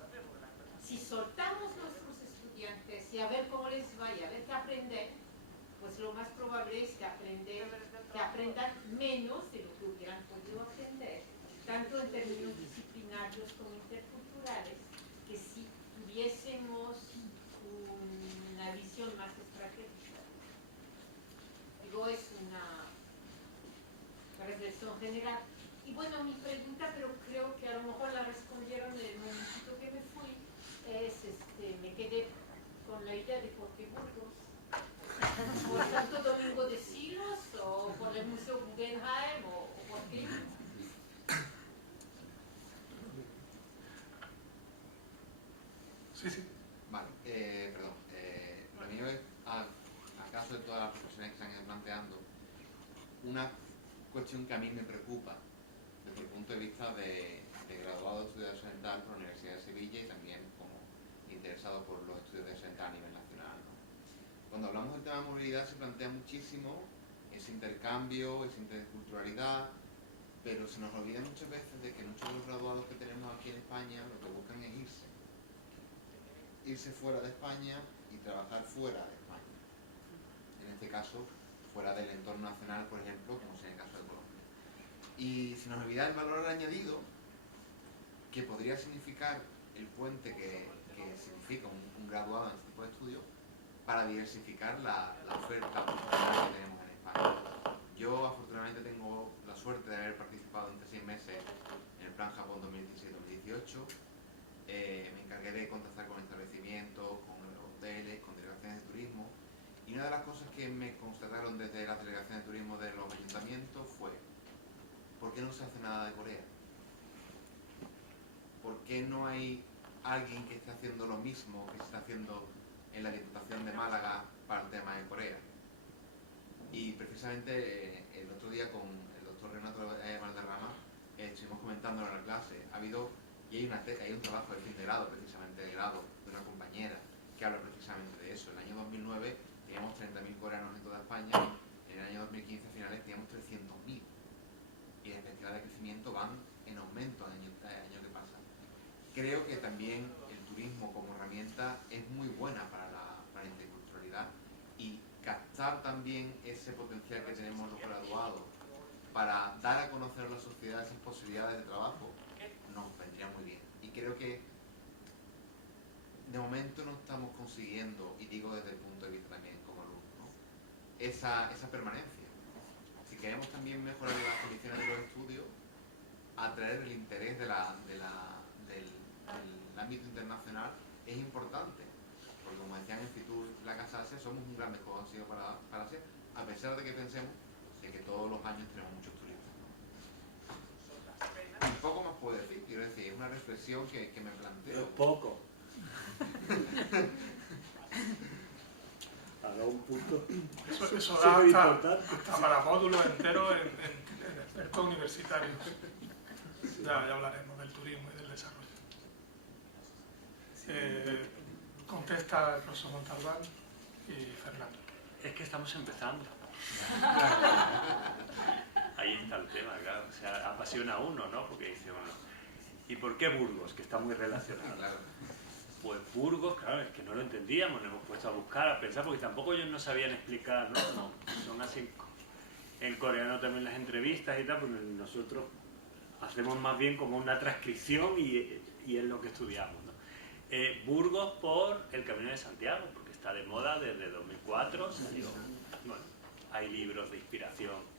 Si soltamos nuestros estudiantes y a ver cómo les va y a ver qué aprenden, pues lo más probable es que aprendan menos de lo que hubieran podido aprender, tanto en términos disciplinarios como interculturales, que si tuviésemos una visión más estratégica. Digo, es una reflexión general. Y bueno, mi pregunta, pero creo que a lo mejor la respondieron en el momentito que me fui, es, me quedé con la idea de por qué Burgos. ¿Por Santo Domingo de Silos o por el Museo Guggenheim o por qué? Sí, sí. Vale, perdón. Lo mío es, acaso de todas las reflexiones que se han ido planteando, una cuestión que a mí me preocupa causa de graduado de estudios de salud mental por la Universidad de Sevilla y también como interesado por los estudios de salud mental a nivel nacional, ¿no? Cuando hablamos del tema de movilidad se plantea muchísimo ese intercambio, esa interculturalidad, pero se nos olvida muchas veces de que muchos de los graduados que tenemos aquí en España lo que buscan es irse fuera de España y trabajar fuera de España. En este caso, fuera del entorno nacional, por ejemplo, como es en el caso de Colombia. Y se nos olvida el valor añadido que podría significar el puente que significa un graduado en este tipo de estudios para diversificar la oferta profesional que tenemos en España. Yo afortunadamente tengo la suerte de haber participado durante 6 meses en el Plan Japón 2016-2018. Me encargué de contactar con establecimientos, con hoteles, con delegaciones de turismo, y una de las cosas que me constataron desde las delegaciones de turismo de los ayuntamientos fue: ¿por qué no se hace nada de Corea? ¿Por qué no hay alguien que esté haciendo lo mismo que se está haciendo en la Diputación de Málaga para el tema de Corea? Y precisamente el otro día con el doctor Renato Valderrama estuvimos comentando en la clase. Hay un trabajo de fin de grado, precisamente de grado, de una compañera que habla precisamente de eso. En el año 2009 teníamos 30.000 coreanos en toda España, en el año 2015 a finales teníamos 300.000. Y las perspectivas de crecimiento van en aumento año que pasa. Creo que también el turismo como herramienta es muy buena para la interculturalidad, y captar también ese potencial que tenemos los graduados para dar a conocer a la sociedad esas posibilidades de trabajo nos vendría muy bien. Y creo que de momento no estamos consiguiendo, y digo desde el punto de vista también como alumno, ¿no?, esa permanencia. Si queremos también mejorar las condiciones de los estudios, atraer el interés del ámbito internacional es importante, porque como decían en Fitur, la Casa Asia, somos un gran desconocido para Asia, a pesar de que pensemos de que todos los años tenemos muchos turistas, ¿no? Un poco más puedo decir, quiero decir, es una reflexión que me planteo. Poco. Haga un punto. Eso da hasta para módulos enteros en expertos universitarios. Sí. Ya hablaremos del turismo y del desarrollo. Contesta el profesor Montalbán y Fernando. Es que estamos empezando. Ahí está el tema, claro. O sea, apasiona a uno, ¿no? Porque dice, bueno, ¿y por qué Burgos? Que está muy relacionado. Pues Burgos, claro, es que no lo entendíamos, nos hemos puesto a buscar, a pensar, porque tampoco ellos no sabían explicar, ¿no? No, son así en coreano también las entrevistas y tal, porque nosotros hacemos más bien como una transcripción y es lo que estudiamos, ¿no? Burgos por el Camino de Santiago, porque está de moda desde 2004, salió, bueno, hay libros de inspiración,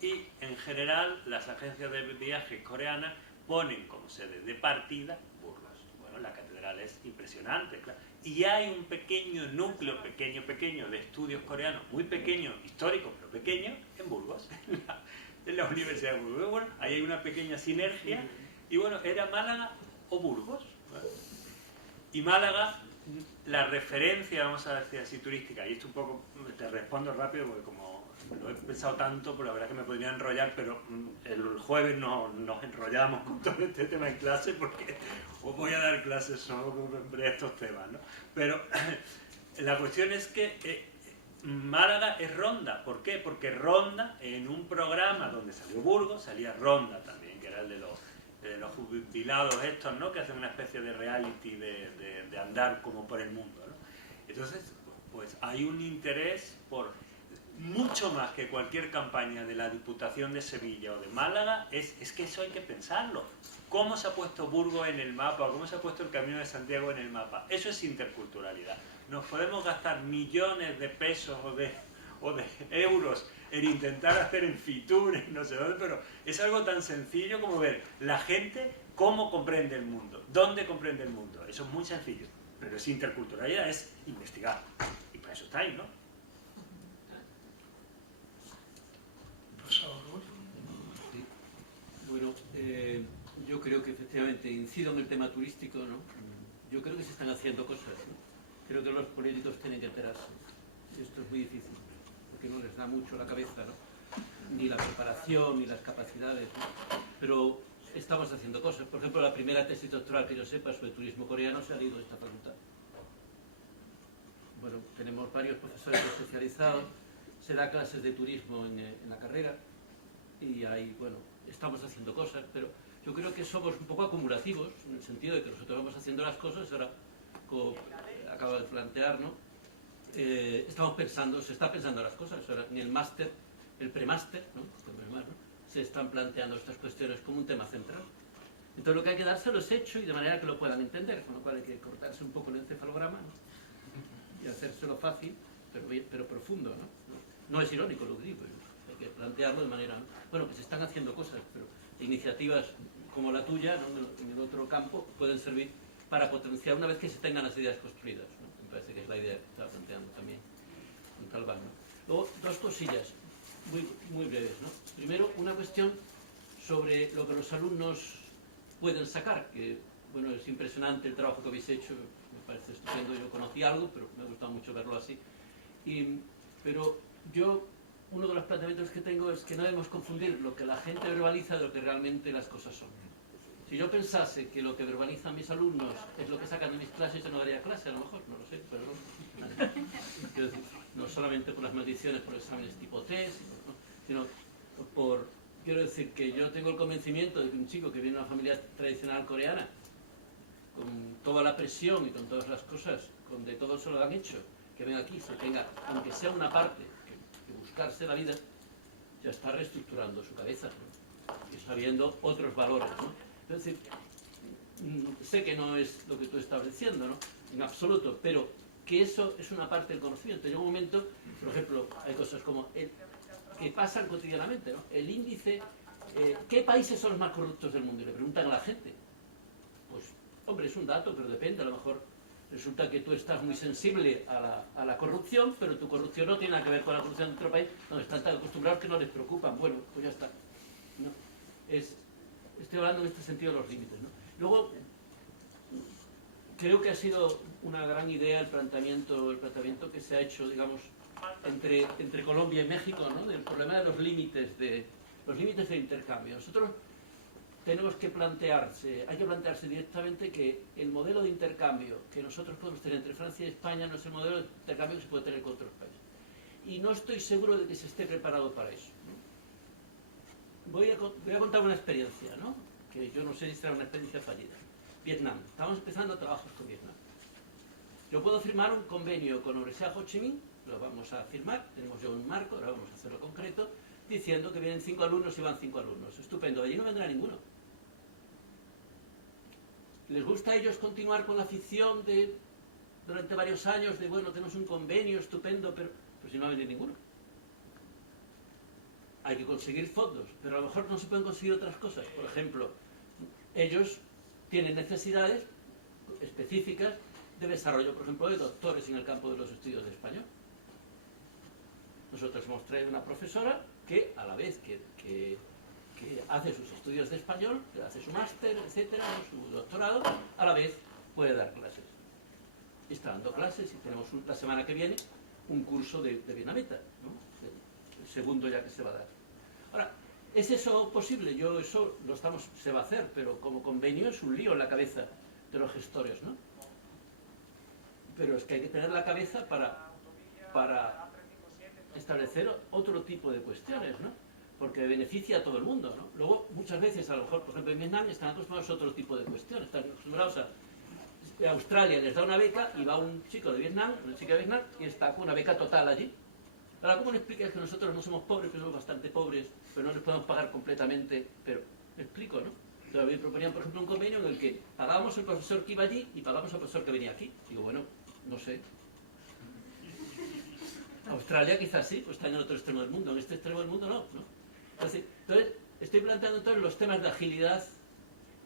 y en general las agencias de viajes coreanas ponen como sede de partida Burgos. Bueno, la catedral es impresionante, claro. Y hay un pequeño núcleo, pequeño, de estudios coreanos, muy pequeño, histórico, pero pequeño, en Burgos, en la Universidad de Burgos. Bueno, ahí hay una pequeña sinergia, y bueno, era Málaga o Burgos. Y Málaga, la referencia, vamos a decir así, turística, y esto un poco te respondo rápido porque como lo he pensado tanto, pues la verdad que me podría enrollar, pero el jueves nos enrollamos con todo este tema en clase porque os voy a dar clases sobre estos temas, ¿no? Pero la cuestión es que Málaga es Ronda. ¿Por qué? Porque Ronda, en un programa donde salió Burgos, salía Ronda también, que era el de los jubilados estos, ¿no?, que hacen una especie de reality de andar como por el mundo, ¿no? Entonces, pues hay un interés por, mucho más que cualquier campaña de la Diputación de Sevilla o de Málaga, es que eso hay que pensarlo. ¿Cómo se ha puesto Burgos en el mapa o cómo se ha puesto el Camino de Santiago en el mapa? Eso es interculturalidad. Nos podemos gastar millones de pesos o de euros en intentar hacer en Fitur, en no sé dónde, pero es algo tan sencillo como ver la gente cómo comprende el mundo, dónde comprende el mundo. Eso es muy sencillo, pero es interculturalidad, es investigar. Y para eso está ahí, ¿no? Profesor Rull. Sí. Bueno, yo creo que efectivamente incido en el tema turístico, ¿no? Yo creo que se están haciendo cosas, ¿no? Creo que los políticos tienen que enterarse. Esto es muy difícil, porque no les da mucho la cabeza, ¿no? Ni la preparación, ni las capacidades, ¿no? pero estamos haciendo cosas. Por ejemplo, la primera tesis doctoral que yo sepa sobre turismo coreano se ha ido de esta facultad. Bueno, tenemos varios profesores especializados, se da clases de turismo en la carrera y ahí, bueno, estamos haciendo cosas, pero yo creo que somos un poco acumulativos, en el sentido de que nosotros vamos haciendo las cosas, ahora, como acaba de plantear, ¿no? Estamos pensando, se está pensando las cosas, ahora en el máster, el premáster, ¿no? Se están planteando estas cuestiones como un tema central. Entonces lo que hay que dárselo es hecho y de manera que lo puedan entender, con lo cual hay que cortarse un poco el encefalograma, ¿no? Y hacérselo fácil, pero profundo, ¿no? No es irónico lo que digo, hay que plantearlo de manera... Bueno, que se están haciendo cosas, pero iniciativas como la tuya, ¿no? En el otro campo, pueden servir para potenciar una vez que se tengan las ideas construidas, ¿no? Me parece que es la idea que estaba planteando también Montalbán, ¿no? Luego, dos cosillas muy breves, ¿no? Primero, una cuestión sobre lo que los alumnos pueden sacar, que, bueno, es impresionante el trabajo que habéis hecho, me parece estupendo, yo conocí algo, pero me ha gustado mucho verlo así. Pero yo, uno de los planteamientos que tengo es que no debemos confundir lo que la gente verbaliza de lo que realmente las cosas son. Si yo pensase que lo que verbalizan mis alumnos es lo que sacan de mis clases, yo no daría clase, a lo mejor, no lo sé, pero no solamente por las maldiciones, por exámenes tipo test, ¿no? Sino por, quiero decir que yo tengo el convencimiento de que un chico que viene de una familia tradicional coreana, con toda la presión y con todas las cosas, donde todo se lo han hecho, que venga aquí, se tenga, aunque sea una parte, que buscarse la vida, ya está reestructurando su cabeza, ¿no? Y está viendo otros valores, ¿no? Es decir, sé que no es lo que tú estás diciendo, ¿no? En absoluto, pero que eso es una parte del conocimiento. Llega un momento, por ejemplo, hay cosas como que pasan cotidianamente, ¿no? El índice, ¿qué países son los más corruptos del mundo? Y le preguntan a la gente. Pues, hombre, es un dato, pero depende. A lo mejor resulta que tú estás muy sensible a la corrupción, pero tu corrupción no tiene nada que ver con la corrupción de otro país, donde están tan acostumbrados que no les preocupan. Bueno, pues ya está, ¿no? Estoy hablando en este sentido de los límites, ¿no? Luego, creo que ha sido una gran idea el planteamiento que se ha hecho, digamos, entre Colombia y México, ¿no? Del problema de los límites de intercambio. Nosotros tenemos que hay que plantearse directamente que el modelo de intercambio que nosotros podemos tener entre Francia y España no es el modelo de intercambio que se puede tener con otros países. Y no estoy seguro de que se esté preparado para eso, ¿no? Voy a contar una experiencia, ¿no? Que yo no sé si será una experiencia fallida. Vietnam. Estamos empezando trabajos con Vietnam. Yo puedo firmar un convenio con la Universidad Ho Chi Minh, lo vamos a firmar, tenemos ya un marco, ahora vamos a hacerlo concreto, diciendo que vienen 5 alumnos y van 5 alumnos. Estupendo, de allí no vendrá ninguno. ¿Les gusta a ellos continuar con la ficción durante varios años de, bueno, tenemos un convenio estupendo, pero pues si no va a venir ninguno? Hay que conseguir fondos, pero a lo mejor no se pueden conseguir otras cosas. Por ejemplo, ellos tienen necesidades específicas de desarrollo, por ejemplo, de doctores en el campo de los estudios de español. Nosotros hemos traído una profesora que, a la vez que hace sus estudios de español, que hace su máster, etcétera, su doctorado, a la vez puede dar clases. Está dando clases y tenemos la semana que viene un curso de vietnamita, ¿no? El segundo ya que se va a dar. Ahora, ¿es eso posible? Eso se va a hacer, pero como convenio es un lío en la cabeza de los gestores, ¿no? Pero es que hay que tener la cabeza para establecer otro tipo de cuestiones, ¿no? Porque beneficia a todo el mundo, ¿no? Luego, muchas veces, a lo mejor, por ejemplo, en Vietnam están acostumbrados a otro tipo de cuestiones, están acostumbrados a Australia les da una beca y va un chico de Vietnam, una chica de Vietnam, y está con una beca total allí. Ahora, ¿cómo le explicas que nosotros no somos pobres, que somos bastante pobres, pero no les podemos pagar completamente? Pero, me explico, ¿no? Entonces, me proponían, por ejemplo, un convenio en el que pagábamos al profesor que iba allí y pagábamos al profesor que venía aquí. Digo, bueno, no sé. Australia quizás sí, pues está en el otro extremo del mundo, en este extremo del mundo no, ¿no? Entonces, estoy planteando entonces los temas de agilidad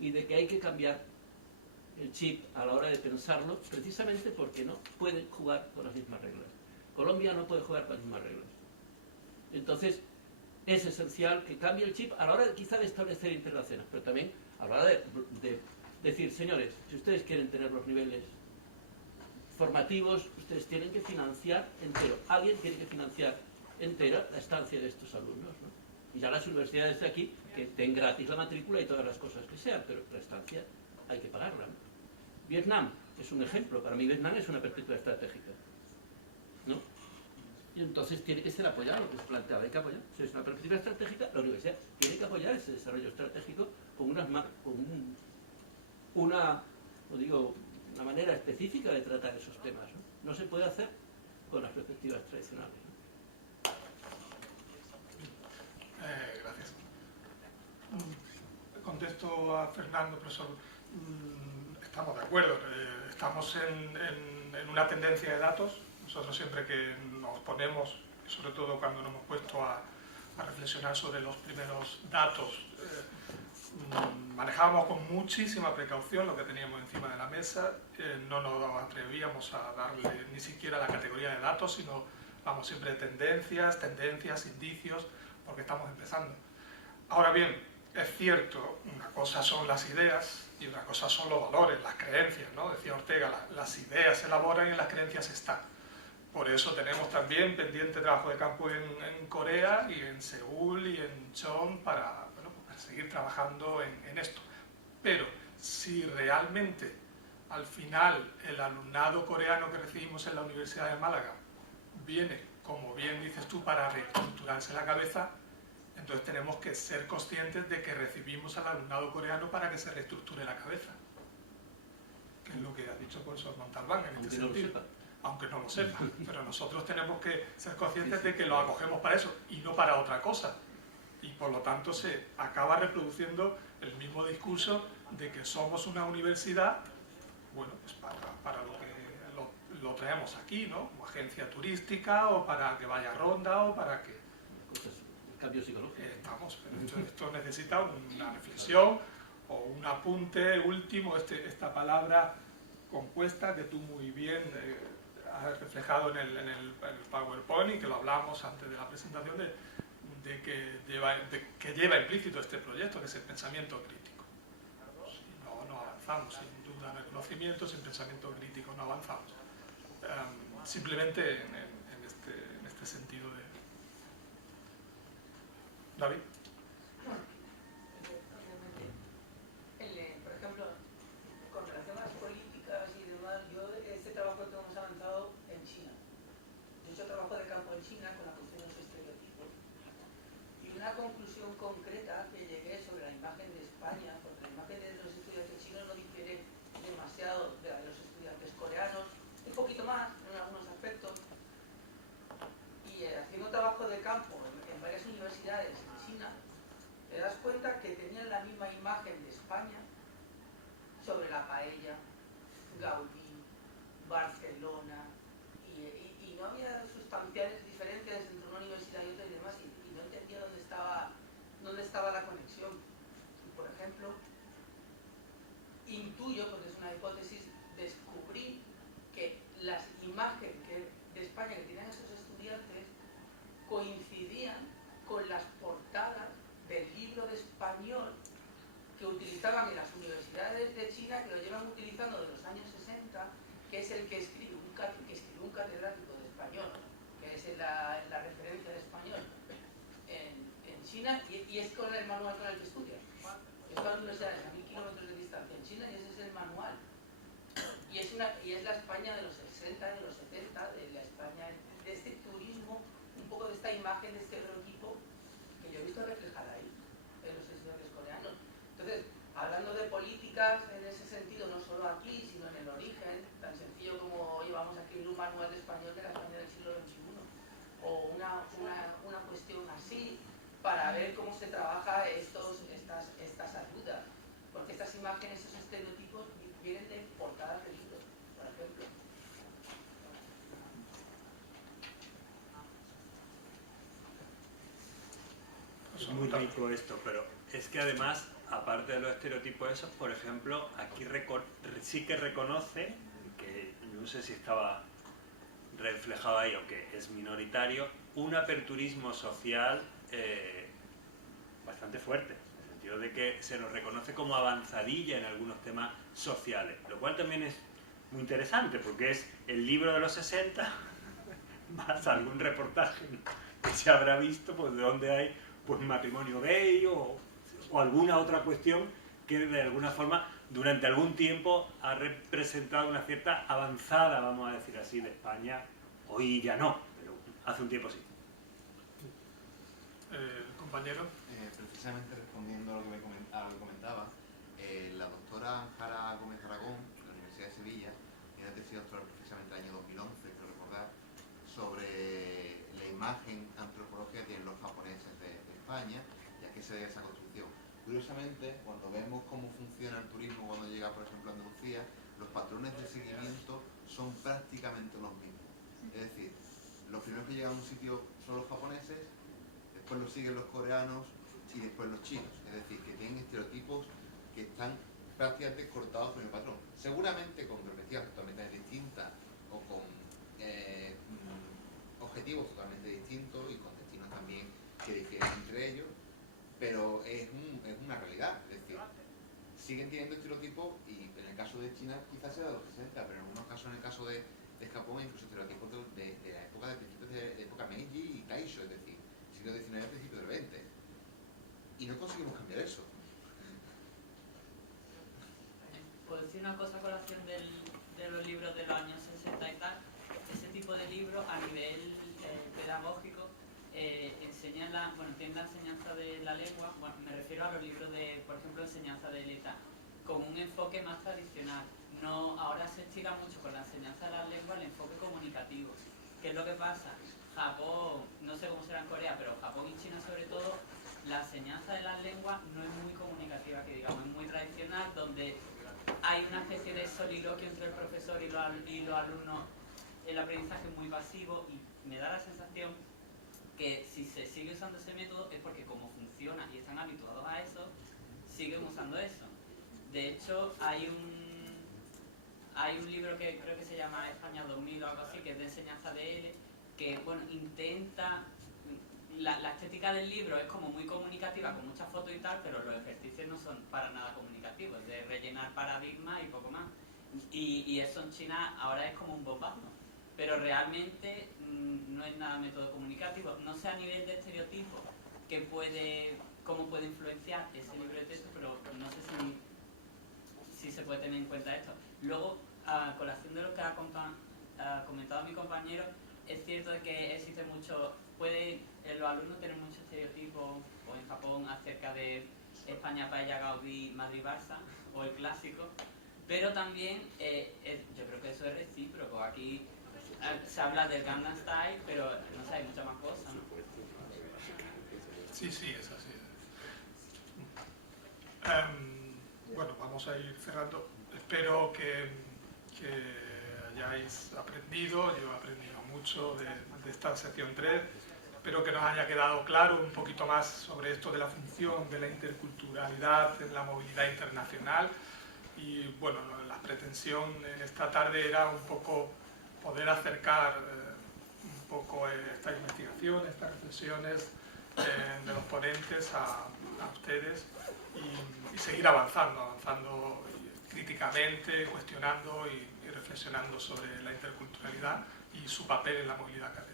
y de que hay que cambiar el chip a la hora de pensarlo, precisamente porque no pueden jugar con las mismas reglas. Colombia no puede jugar con las mismas reglas. Entonces, es esencial que cambie el chip a la hora de, quizá de establecer integraciones, pero también a la hora de decir, señores, si ustedes quieren tener los niveles formativos, ustedes tienen que financiar entero. Alguien tiene que financiar entera la estancia de estos alumnos, ¿no? Y ya las universidades de aquí que den gratis la matrícula y todas las cosas que sean, pero la estancia hay que pagarla, ¿no? Vietnam es un ejemplo. Para mí Vietnam es una perspectiva estratégica, ¿no? Y entonces tiene que ser apoyado lo que se planteaba, hay que apoyar. Si es una perspectiva estratégica, la universidad tiene que apoyar ese desarrollo estratégico con una manera específica de tratar esos temas, ¿no? No se puede hacer con las perspectivas tradicionales, ¿no? Gracias. Contesto a Fernando, profesor. Estamos de acuerdo. Estamos en una tendencia de datos. Nosotros siempre que nos ponemos, sobre todo cuando nos hemos puesto a reflexionar sobre los primeros datos, manejábamos con muchísima precaución lo que teníamos encima de la mesa. No nos atrevíamos a darle ni siquiera la categoría de datos, sino vamos siempre de tendencias, indicios, porque estamos empezando. Ahora bien, es cierto, una cosa son las ideas y otra cosa son los valores, las creencias, ¿no? Decía Ortega, las ideas se elaboran y las creencias están. Por eso tenemos también pendiente trabajo de campo en Corea y en Seúl y en Chon para, bueno, para seguir trabajando en esto. Pero si realmente al final el alumnado coreano que recibimos en la Universidad de Málaga viene, como bien dices tú, para reestructurarse la cabeza, entonces tenemos que ser conscientes de que recibimos al alumnado coreano para que se reestructure la cabeza, que es lo que ha dicho el profesor Montalbán en este sentido. Aunque no lo sepa, pero nosotros tenemos que ser conscientes de que lo acogemos para eso y no para otra cosa. Y por lo tanto se acaba reproduciendo el mismo discurso de que somos una universidad, bueno, pues para lo que lo traemos aquí, ¿no? Como agencia turística o para que vaya a ronda o para que... Cambio psicológico. Estamos, pero esto necesita una reflexión o un apunte último, esta palabra compuesta que tú muy bien has reflejado en el PowerPoint y que lo hablamos antes de la presentación de que lleva implícito este proyecto, que es el pensamiento crítico. Si no avanzamos, sin duda, en el conocimiento, sin pensamiento crítico no avanzamos. Simplemente en este sentido de... David. Por ejemplo, con relación a las políticas y demás, yo este trabajo que hemos avanzado en China. Yo he hecho trabajo de campo en China con la cuestión de los estereotipos. Y una conclusión concreta que llegué sobre la imagen de España, porque la imagen de los estudiantes chinos no difiere demasiado de la de los estudiantes coreanos, un poquito más en algunos aspectos. Y haciendo trabajo de campo en varias universidades en China, te das cuenta que tenían la misma imagen de España sobre la paella, Gaudí, Barcelona, y no había sustanciales diferencias entre una universidad y otra y demás, y no entendía dónde estaba la conexión. Y, por ejemplo, intuyo, porque es una hipótesis, descubrí que las imágenes de España que tenían esos estudiantes coincidían con las portadas del libro de español que utilizaban en las universidades de China, que lo llevan utilizando de los años 60, que es el que escribió un catedrático de español, que es la referencia de español en China, y es con el manual con el que estudia. Estas universidades a 1000 kilómetros de distancia en China, y ese es el manual. Y es la España de los 60, de los 70, de la España, de este turismo, un poco de esta imagen, de este estereotipo que yo he visto reflejada ahí, en los estudiantes coreanos. Entonces, hablando de políticas en ese sentido, no solo aquí, sino en el origen, tan sencillo como llevamos aquí un manual de español de la España del siglo XXI, o una cuestión así, para ver cómo se trabaja estas ayudas, porque estas imágenes, estos estereotipos vienen de portadas de libros, por ejemplo. Es muy rico esto, pero es que además, aparte de los estereotipos esos, por ejemplo, aquí sí que reconoce, que no sé si estaba reflejado ahí o que es minoritario, un aperturismo social bastante fuerte, en el sentido de que se nos reconoce como avanzadilla en algunos temas sociales, lo cual también es muy interesante, porque es el libro de los 60 más algún reportaje que se habrá visto, pues de donde hay pues matrimonio gay o alguna otra cuestión que de alguna forma durante algún tiempo ha representado una cierta avanzada, vamos a decir así, de España. Hoy ya no, pero hace un tiempo sí. Compañero. Precisamente respondiendo a lo que comentaba, la doctora Jara Gómez Aragón, de la Universidad de Sevilla, tiene una tesis doctoral precisamente en el año 2011, creo recordar, sobre la imagen antropológica que tienen los japoneses de España y a qué se debe esa construcción. Curiosamente, cuando vemos cómo funciona el turismo cuando llega, por ejemplo, a Andalucía, los patrones de seguimiento son prácticamente los mismos. Es decir, los primeros que llegan a un sitio son los japoneses, después los siguen los coreanos y después los chinos. Es decir, que tienen estereotipos que están prácticamente cortados por el patrón. Seguramente con perspectivas totalmente distintas o con objetivos totalmente distintos y con destinos también que difieren entre ellos, pero es una realidad. Es decir, siguen teniendo estereotipos y en el caso de China quizás sea de los 60, pero en algunos casos, en el caso de Japón, incluso estereotipos de la época de principios de época Meiji y Taisho, es decir, siglo XIX, principios del XX. Y no conseguimos cambiar eso. Puedo decir una cosa a colación de los libros de los años 60 y tal. Ese tipo de libros a nivel pedagógico tienen la enseñanza de la lengua. Bueno, me refiero a los libros de, por ejemplo, enseñanza de ETA, con un enfoque más tradicional. No, ahora se estira mucho con la enseñanza de las lenguas el enfoque comunicativo. ¿Qué es lo que pasa? Japón, no sé cómo será en Corea, pero Japón y China sobre todo, la enseñanza de las lenguas no es muy comunicativa, que digamos, es muy tradicional, donde hay una especie de soliloquio entre el profesor y los alumnos. El aprendizaje es muy pasivo y me da la sensación que si se sigue usando ese método es porque como funciona y están habituados a eso, siguen usando eso. De hecho, hay un libro que creo que se llama España 2000 o algo así, que es de enseñanza de L, que bueno, intenta... La estética del libro es como muy comunicativa, con muchas fotos y tal, pero los ejercicios no son para nada comunicativos, es de rellenar paradigmas y poco más. Y eso en China ahora es como un bombazo. Pero realmente no es nada método comunicativo. No sé a nivel de estereotipo cómo puede influenciar ese libro de texto, pero no sé si se puede tener en cuenta esto. Luego, a colación de lo que ha comentado mi compañero, es cierto que existe mucho... los alumnos tienen muchos estereotipos, o en Japón, acerca de España, Paella, Gaudí, Madrid, Barça, o el clásico, pero también yo creo que eso es recíproco. Aquí se habla del Gangnam Style, pero no sé, hay muchas más cosas, ¿no? Sí, es así. Bueno, vamos a ir cerrando. Espero que hayáis aprendido. Yo he aprendido mucho de esta sección 3. Espero que nos haya quedado claro un poquito más sobre esto de la función de la interculturalidad en la movilidad internacional. Y bueno, la pretensión en esta tarde era un poco poder acercar un poco esta investigación, estas reflexiones de los ponentes a ustedes y seguir avanzando críticamente, cuestionando y reflexionando sobre la interculturalidad y su papel en la movilidad académica.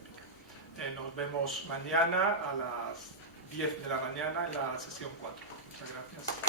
Nos vemos mañana a las 10 de la mañana en la sesión 4. Muchas gracias.